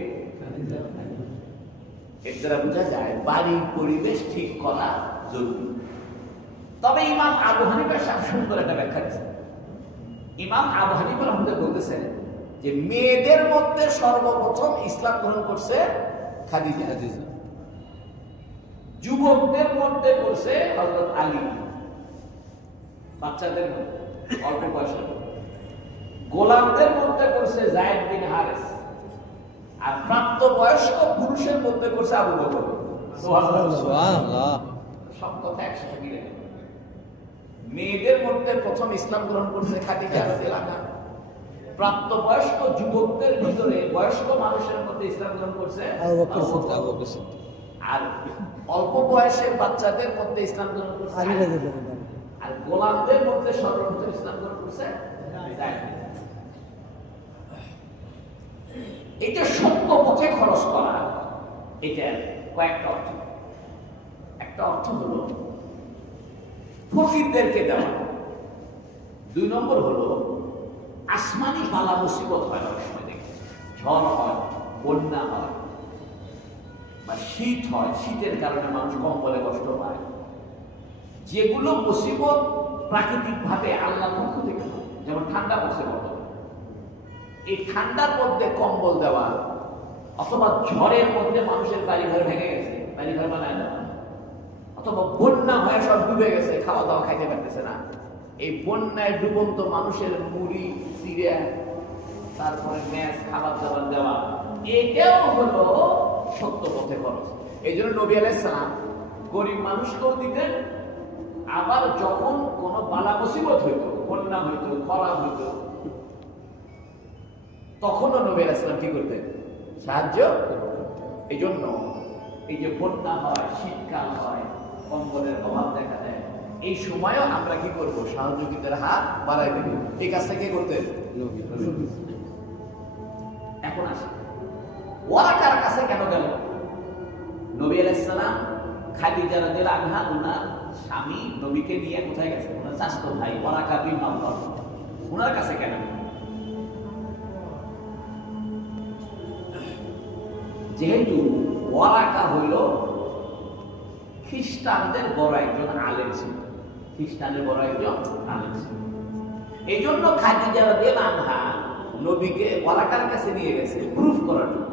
এর দ্বারা বোঝা যায় বাড়ির পরিবেশ ঠিক করা জরুরি। তবে ইমাম আবু হানিফা সাহেব সুন্দর একটা ব্যাখ্যা দিয়েছেন। ইমাম আবু হানিফা রহমতুল্লাহ বলতেছেন যে মেয়েদের মধ্যে সর্বপ্রথম ইসলাম গ্রহণ করছে খাদিজা, যুবকদের মধ্যে করছে হযরত আলী, বাচ্চাদের মধ্যে অল্প বয়সের, গোলামদের মধ্যে করছে যায়েদ বিন হারেস, আর প্রাপ্তবয়স্ক পুরুষের মধ্যে করছে আবু বকর। সুবহানাল্লাহ। সব কথা একসাথে মিলে গেল। মেয়েদের মধ্যে প্রথম ইসলাম গ্রহণ করছে খাদিজা রাদিয়াল্লাহু আনহা, প্রাপ্তবয়স্ক যুবকদের ভিতরে বয়স্ক মানুষের মধ্যে ইসলাম গ্রহণ করছে আবু বকর, আর অল্প বয়সের বাচ্চাদের মধ্যে ইসলাম গ্রহণ করছে আলী রাদিয়াল্লাহু আনহু, আর গোলামদের মধ্যে সর্বপ্রথম ইসলাম গ্রহণ করছে যায়েদ। এটা সত্য পথে খরচ করা, এটা কয়েকটা অর্থ। একটা অর্থ হলো ফকিরদেরকে দেওয়া, 2 নম্বর হলো আসমানি বালা মুসিবত হয়, অনেক সময় দেখে ঝড় হয়, বন্যা হয়, বা শীত হয়, শীতের কারণে মানুষ কম্বলে কষ্ট পায়, যেগুলো মুসিবত প্রাকৃতিক ভাবে আল্লাহর পক্ষ থেকে হয়, যেমন ঠান্ডা পড়ছে বর্তমানে, এই ঠান্ডার মধ্যে কম্বল দেওয়া, অথবা ঝড়ের মধ্যে মানুষের বাড়ি ঘর ভেঙে গেছে, বাড়ি ঘর বানায় দেওয়া, অথবা বন্যা হয়ে সব ডুবে গেছে, খাওয়া দাওয়া খাইতে পারতেছে না, এই বন্যায় ডুবন্ত মানুষের মুড়ি চিড়া, তারপরে ম্যাচ খাবার দাবার দেওয়া, এটাও হলো সত্য পথে খরচ। এই জন্য নবী আলাইহিস সালাম গরিব মানুষকেও দিতেন, আবার যখন কোনো বালা মুসিবত হইতো, বন্যা হইতো, খরা হইতো, তখনও নবী আলাইহিস সালাম কি করতেন? সাহায্য। এই জন্য এই যে বন্যা হয়, শীতকাল হয়, কম্বলের অভাব দেখা দেয়, এই সময়ও আমরা কি করবো? সহযোগিতার হাত বাড়াই দেব। এই কাজটা কে করতেন? এখন আসে ওয়ারাকার কাছে কেন গেল নবী আলাইহিস সালাম? খাদিজা রাদিয়াল্লাহু আনহা ওনার স্বামী নবীকে নিয়ে কোথায় গেছে? ওনার চাচাতো ভাই ওয়ারাকা বিন নওফল, ওনার কাছে কেন? যেহেতু ওয়ারাকা হইল খ্রিস্টানদের বড় একজন আলেম ছিল, খ্রিস্টানদের বড় একজন আলেম ছিল, এই জন্য খাদিজা রাদিয়াল্লাহু আনহা নবীকে ওয়ারাকার কাছে নিয়ে গেছে প্রুফ করার জন্য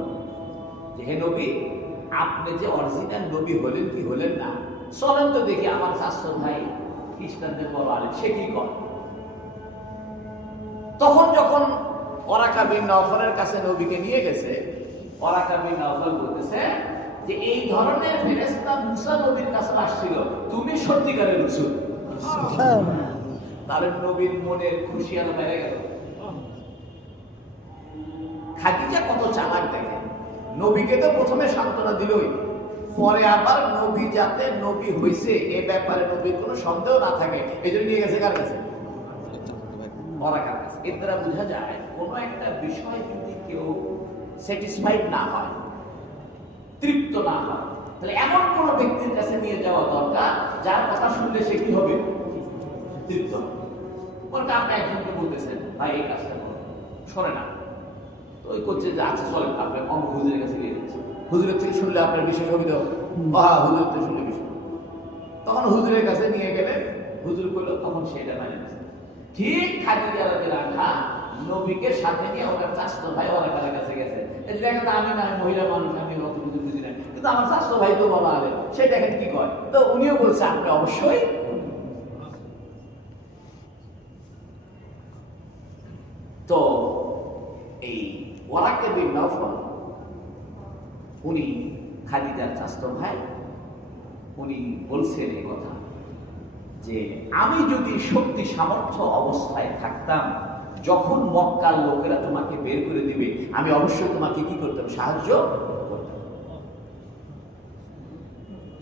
যে হে নবী, আপনি যে অরিজিনাল নবী হলেন কি হলেন না, চলেন তো দেখি আমার চাচাতো ভাই খ্রিস্টানদের বড় আলেম, সে কি করে। তখন যখন ওয়ারাকা বিন নওফলের কাছে নবীকে নিয়ে গেছে, ওয়ারাকা বিন নওফল বলতেছে যে এই ধরনের ফেরেশতা মুসা নবীর কাছে আসছিল, তুমি সত্যিকারের রাসূল। তাহলে নবীর মনে খুশি আলো বেড়ে গেল। খাদিজা কত চালাক দেখে, নবীকে তো প্রথমে সান্ত্বনা দিলই, পরে আবার নবী যাতে নবী হইছে এ ব্যাপারে নবীর কোনো সন্দেহ না থাকে, এই জন্য নিয়ে গেছে কার কাছে? ওয়ারাকার কাছে। এর দ্বারা বোঝা যায় কোনো একটা বিষয় যদি কেউ স্যাটিসফাইড না হয়, তৃপ্ত না হয়, তাহলে এমন কোন ব্যক্তির কাছে নিয়ে যাওয়া দরকার যার কথা শুনলে সে কি হবে? তৃপ্ত। বলতে আপনি একজনকে বলতেছেন ভাই এই কাজটা করো, শোনে না, তো ওই করছে যে আচ্ছা চলে আপনি অঙ্ক হুজুরের কাছে নিয়ে যাচ্ছেন, হুজুরের থেকে শুনলে আপনার বিশেষ সুবিধা হবে, হুজুরের থেকে শুনলে বিষয়, তখন হুজুরের কাছে নিয়ে গেলে হুজুর করলো, তখন সেটা মানে ঠিক খাদিজা রাদিয়াল্লাহু আনহা নবীকে সাথে নিয়ে ওনার চাচাতো ভাই ওয়ারাকার কাছে গেছে। এই দেখেন আমি না মহিলা মানুষ, আমি অত কিছু বুঝি না, কিন্তু আমার চাচাতো ভাই তো বলা হবে, সেই দেখেন কি কয়, তো উনিও বলছে আপনি অবশ্যই। তো এই ওয়ারাকা বিন নওফল উনি খাদিজার চাচাতো ভাই, উনি বলছেন এই কথা যে আমি যদি শক্তি সামর্থ্য অবস্থায় থাকতাম, যখন মক্কার লোকেরা তোমাকে বের করে দিবে, আমি অবশ্যই তোমাকে কি করতাম? সাহায্য করতাম।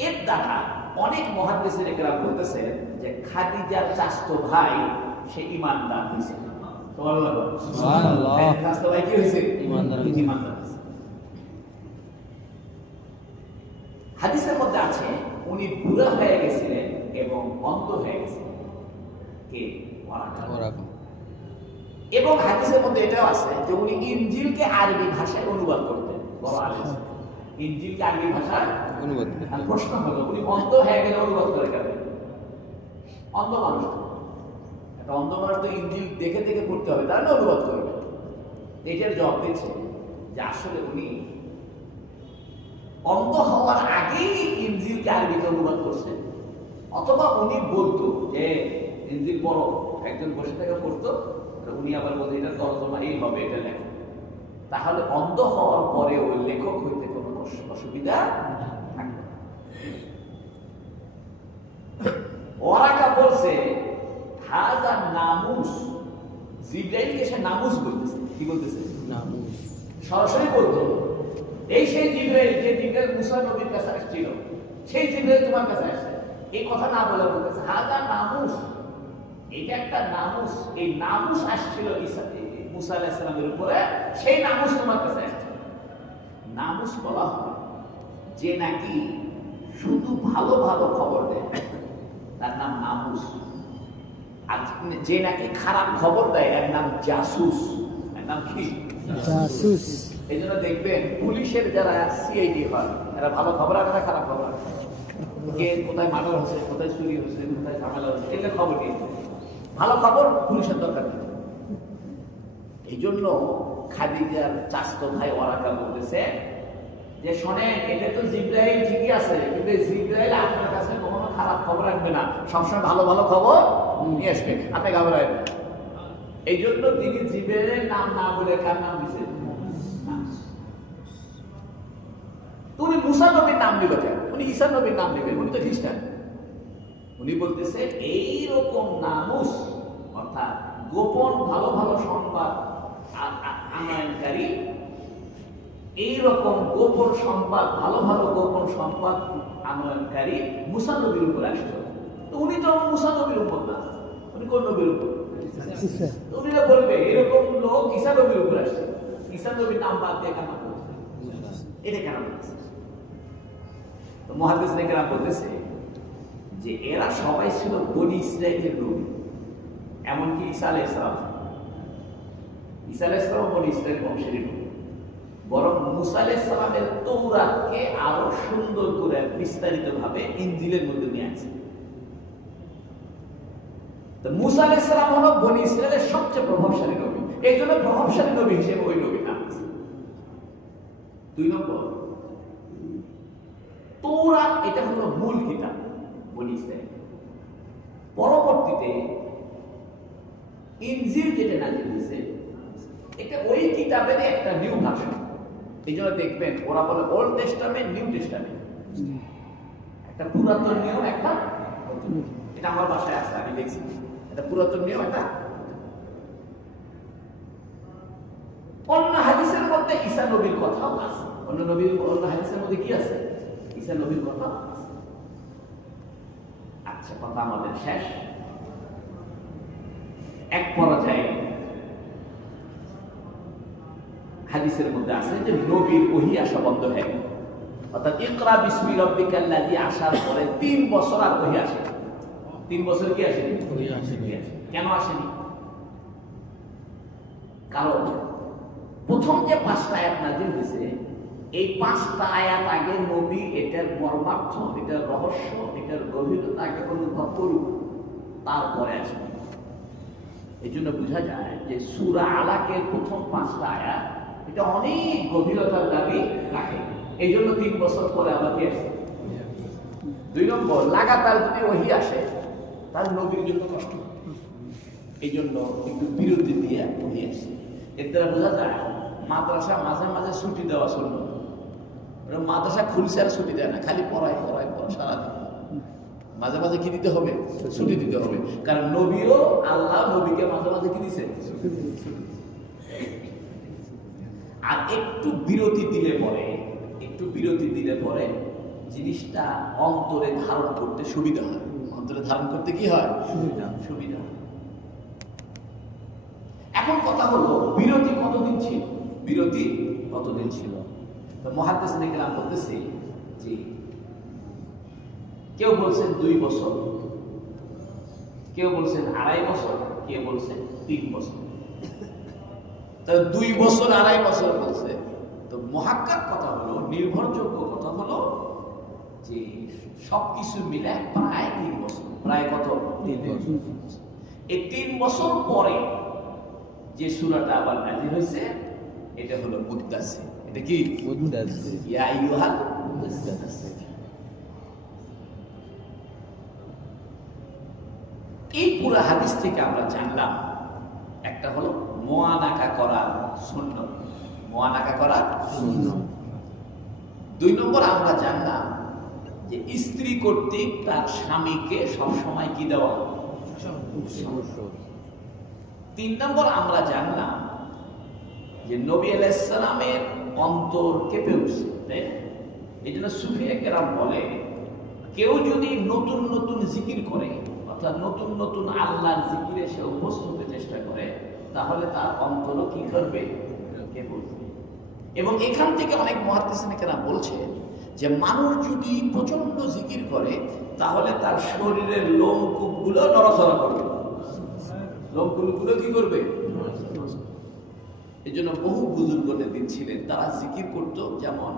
এর দ্বারা অনেক মুহাদ্দিসিনে কেরাম বলতেছেন যে খাদিজার চাচাতো ভাই সে ঈমানদার হয়েছে। সুবহানাল্লাহ। চাচাতো ভাই কি হয়েছে? ঈমানদার হয়েছে। হাদিসের মধ্যে আছে উনি বুড়া হয়ে গেছিলেন এবং অন্ধ হয়ে গেছিলেন, কে? ওয়ারাকা। এবং হাদিসের মধ্যে এটাও আছে যে উনি ইনজিলকে আরবি ভাষায় অনুবাদ করতেন। ইনজিলকে আরবি ভাষায় অনুবাদ করতেন। প্রশ্ন হলো উনি অন্ধ হয়ে গেলে অনুবাদ করে কেন? অন্ধ মানুষ, একটা অন্ধ মানুষ তো ইনজিল দেখে দেখে পড়তে হবে, তার না অনুবাদ করবে। এটার জবাব দিচ্ছে যে আসলে উনি অন্ধ হওয়ার আগেই ইনজিলকে আরবিতে অনুবাদ করছেন, অথবা উনি বলতো যে ইনজিল পড়ো, একজন বসে থেকে পড়তো, উনি আবার বলতো এটা তর্জমা এই হবে, এটা লেখো। তাহলে অন্ধ হওয়ার পরে ওই লেখক হইতে কোনো অসুবিধা থাকবে। ওরাকা বলছে হাজা নামুস, জিবরাইলকে সে নামুস বলতেছে। কি বলতেছে? নামুস। সরাসরি বলতো এই সেই জিবরাইল, যে জিবরাইল মুসা নবীর কাছে আসছিল, সেই জিবরাইল তোমার কাছে আসছে। এই কথা না বলে বলতেছে হাজা নামুস, এটা একটা নামুস। এই নামুস আসছিল মুসা আলাইহিস সালামের উপরে, সেই নামুস তোমার কাছে আসছে। নামুস বলা হয় যে নাকি শুধু ভালো ভালো খবর দেয়, তার নাম নামুস। আর যে নাকি খারাপ খবর দেয় এর নাম জাসুস। এর নাম কি? জাসুস। এই জন্য দেখবেন পুলিশের যারা সিআইডি হয় এরা ভালো খবর আনে না খারাপ খবর আনে। কে কোথায় মার্ডার হচ্ছে, কোথায় চুরি হচ্ছে, কোথায় ঝামেলা হচ্ছে, এগুলো খবর নিয়ে ভালো খবর পুলিশের দরকার নেই। এই জন্য খাদিজার চাচতো ভাই ওরাকা বলতেছে যে শোনেন, এটা তো জিবরাইল ঠিকই আছে, কিন্তু জিবরাইল আপনার কাছে কখনো খারাপ খবর আনবে না, সবসময় ভালো ভালো খবর নিয়ে আসবে, আপনি ঘাবড়াবেন না। এই জন্য তিনি জিবরাইলের নাম না বলে কার নাম দিয়েছেন? উনি মুসা নবীর নাম নিল কেন? উনি ঈসা নবীর নাম নেবেন, উনি তো খ্রিস্টান। উনি বলতেছে এইরকম নামুস অর্থাৎ গোপন ভালো ভালো সংবাদ আনয়নকারী, এইরকম গোপন সংবাদ, ভালো ভালো গোপন সংবাদ আনয়নকারী মুসা নবীর উপর আসছে। তো উনি তো মুসা নবীর উপর না, উনি কোন নবীর উপর? উনি না বলবে এরকম লোক ঈসা নবীর উপর আসছে, ঈসা নবীর নাম বাদ দিয়ে কেন বলছে? এটা কেন বলছে? তো মুহাদ্দিসিনে কেরাম বলতেছে যে এরা সবাই ছিল বনি ইসরাইলের নবী, এমনকি ঈসা আলাইহিস সালাম। ঈসা আলাইহিস সালাম বনি ইসরাইল বংশেরই নবী। বরং মুসা আলাইহিস সালামের তৌরাতকে আরো সুন্দর করে বিস্তারিতভাবে ইনজিলের মধ্যে নিয়ে আসছে। তো মুসা আলাইহিস সালাম হলো বনি ইসরাইলের সবচেয়ে প্রভাবশালী নবী, এই জন্য প্রভাবশালী নবী হিসেবে ওই নবীর নাম আছে। 2 নম্বর, তৌরাত এটা হলো মূল কিতাব বনি ইসরাইল। পরবর্তীতে ইনজিল যেটা নাজিল হয়েছে এটা ওই কিতাবের একটা নিউ ভার্সন। এই জন্য দেখবেন ওরা বলে ওল্ড টেস্টামেন্ট, নিউ টেস্টামেন্ট, একটা পুরাতন নিয়ম, একটা নতুন। এটা আমার বাসায় আছে, আমি দেখছি এটা পুরাতন নিয়ম, একটা অন্য হাদিসের মধ্যে ঈসা নবীর কথাও আছে। অন্য হাদিসের মধ্যে কি আছে? ঈসা নবীর কথা আছে। আচ্ছা, কথা আমাদের শেষ। এক পর্যায়ে হাদিসের মধ্যে আছে যে নবীর ওহী আসা বন্ধ হয়ে গেল, অর্থাৎ ইকরা বিসমি রাব্বিকাল্লাযী আসার পরে 3 বছর আর ওহী আসে। 3 বছর কি আসেনি? ওহী আসেনি। কেন আসেনি? কারণ প্রথম যে 5টা আয়াত নাযিল হয়েছে, এই 5টা আয়াত আগে নবী এটার মর্মার্থ, এটার রহস্য, এটার গভীরতা আগে অনুভব করুক, তারপরে আসবে। এই জন্য বোঝা যায় যে সূরা আলাকের প্রথম 5টা আয়াত এটা অনেক গভীরতার দাবি রাখে। এই জন্য 3 বছর পরে আবার কি আসে? 2 নম্বর, লাগাতার যদি ওহী আসে তাহলে নবীর জন্য কষ্ট, এই জন্য একটু বিরতি দিয়ে ওহী আসে। এর দ্বারা বোঝা যায় মাদ্রাসা মাঝে মাঝে ছুটি দেওয়া সুন্নাত। মাদ্রাসা খুলছে আর ছুটি দেয় না, খালি পড়ায় সারাদিন। মাঝে মাঝে কি দিতে হবে? ছুটি দিতে হবে। কারণ নবীও, আল্লাহ নবীকে মাঝে মাঝে কি দিছে? আর একটু বিরতি দিলে পরে জিনিসটা অন্তরে ধারণ করতে সুবিধা হয়। অন্তরে ধারণ করতে কি হয়? সুবিধা হয়। এখন কথা হলো বিরতি কতদিন ছিল? তো মুহাদ্দিসিনে কেরাম বলতেছে যে কেউ বলছেন 2 বছর, কেউ বলছেন 2.5 বছর, কেউ বলছেন 3 বছর। তো 2 বছর 2.5 বছর বলছে। তো মুহাক্কাক কথা হলো, নির্ভরযোগ্য কথা হলো যে সবকিছু মিলে প্রায় 3 বছর। প্রায় কত? 3 বছর। এই 3 বছর পরে যে সূরাটা আবার নাযিল হয়েছে এটা হলো মুদ্দাসির। এটা কি? মুদ্দাসির। ইয়া আইয়ুহাল মুদ্দাসির। এই পুরো হাদিস থেকে আমরা জানলাম একটা হলো মুআনাকা করার সুন্নাত, মুআনাকা করার সুন্নাত। 2 নম্বর আমরা জানলাম যে স্ত্রী কর্তৃক তার স্বামীকে সবসময় কি দেওয়া। 3 নম্বর আমরা জানলাম যে নবী আলাইহিস সালামের অন্তর কেঁপে উঠছে, তাই না? এই জন্য সুফিয়া কেরাম বলে কেউ যদি নতুন নতুন জিকির করে, অর্থাৎ নতুন নতুন আল্লাহর জিকিরে সে অভ্যস্ত হতে চেষ্টা করে, তাহলে তার অন্তরও কি করবে? কেঁপে উঠবে। এবং এখান থেকে অনেক মুহাদ্দিসিন কেরাম বলছে যে মানুষ যদি প্রচন্ড জিকির করে তাহলে তার শরীরের লোমকূপগুলো নড়াচড়া করবে। লোমকূপগুলো কি করবে? এই জন্য বহু বুজুর্গদের দিন ছিলেন, তারা জিকির করতো। যেমন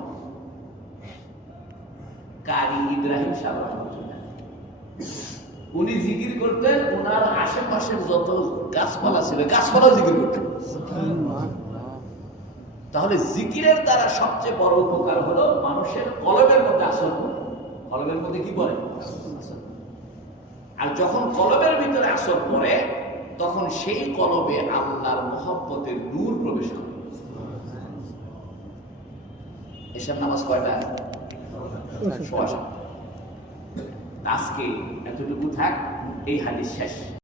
কারি ইব্রাহিম সাহেব রহমাতুল্লাহ, উনি জিকির করতেন, ওনার আশেপাশের যত গাছপালা ছিল গাছপালাও জিকির করতেন। তাহলে জিকিরের দ্বারা সবচেয়ে বড় উপকার হলো মানুষের কলবের মধ্যে আসর পড়ে। কলবের মধ্যে কি পড়ে? আর যখন কলবের ভিতরে আসর পড়ে তখন সেই কলবে আল্লাহর মহব্বতের নূর প্রবেশ করে। এসব নামাজ কয়টা? 6:15। আজকে এতটুকু থাক, এই হাদিস শেষ।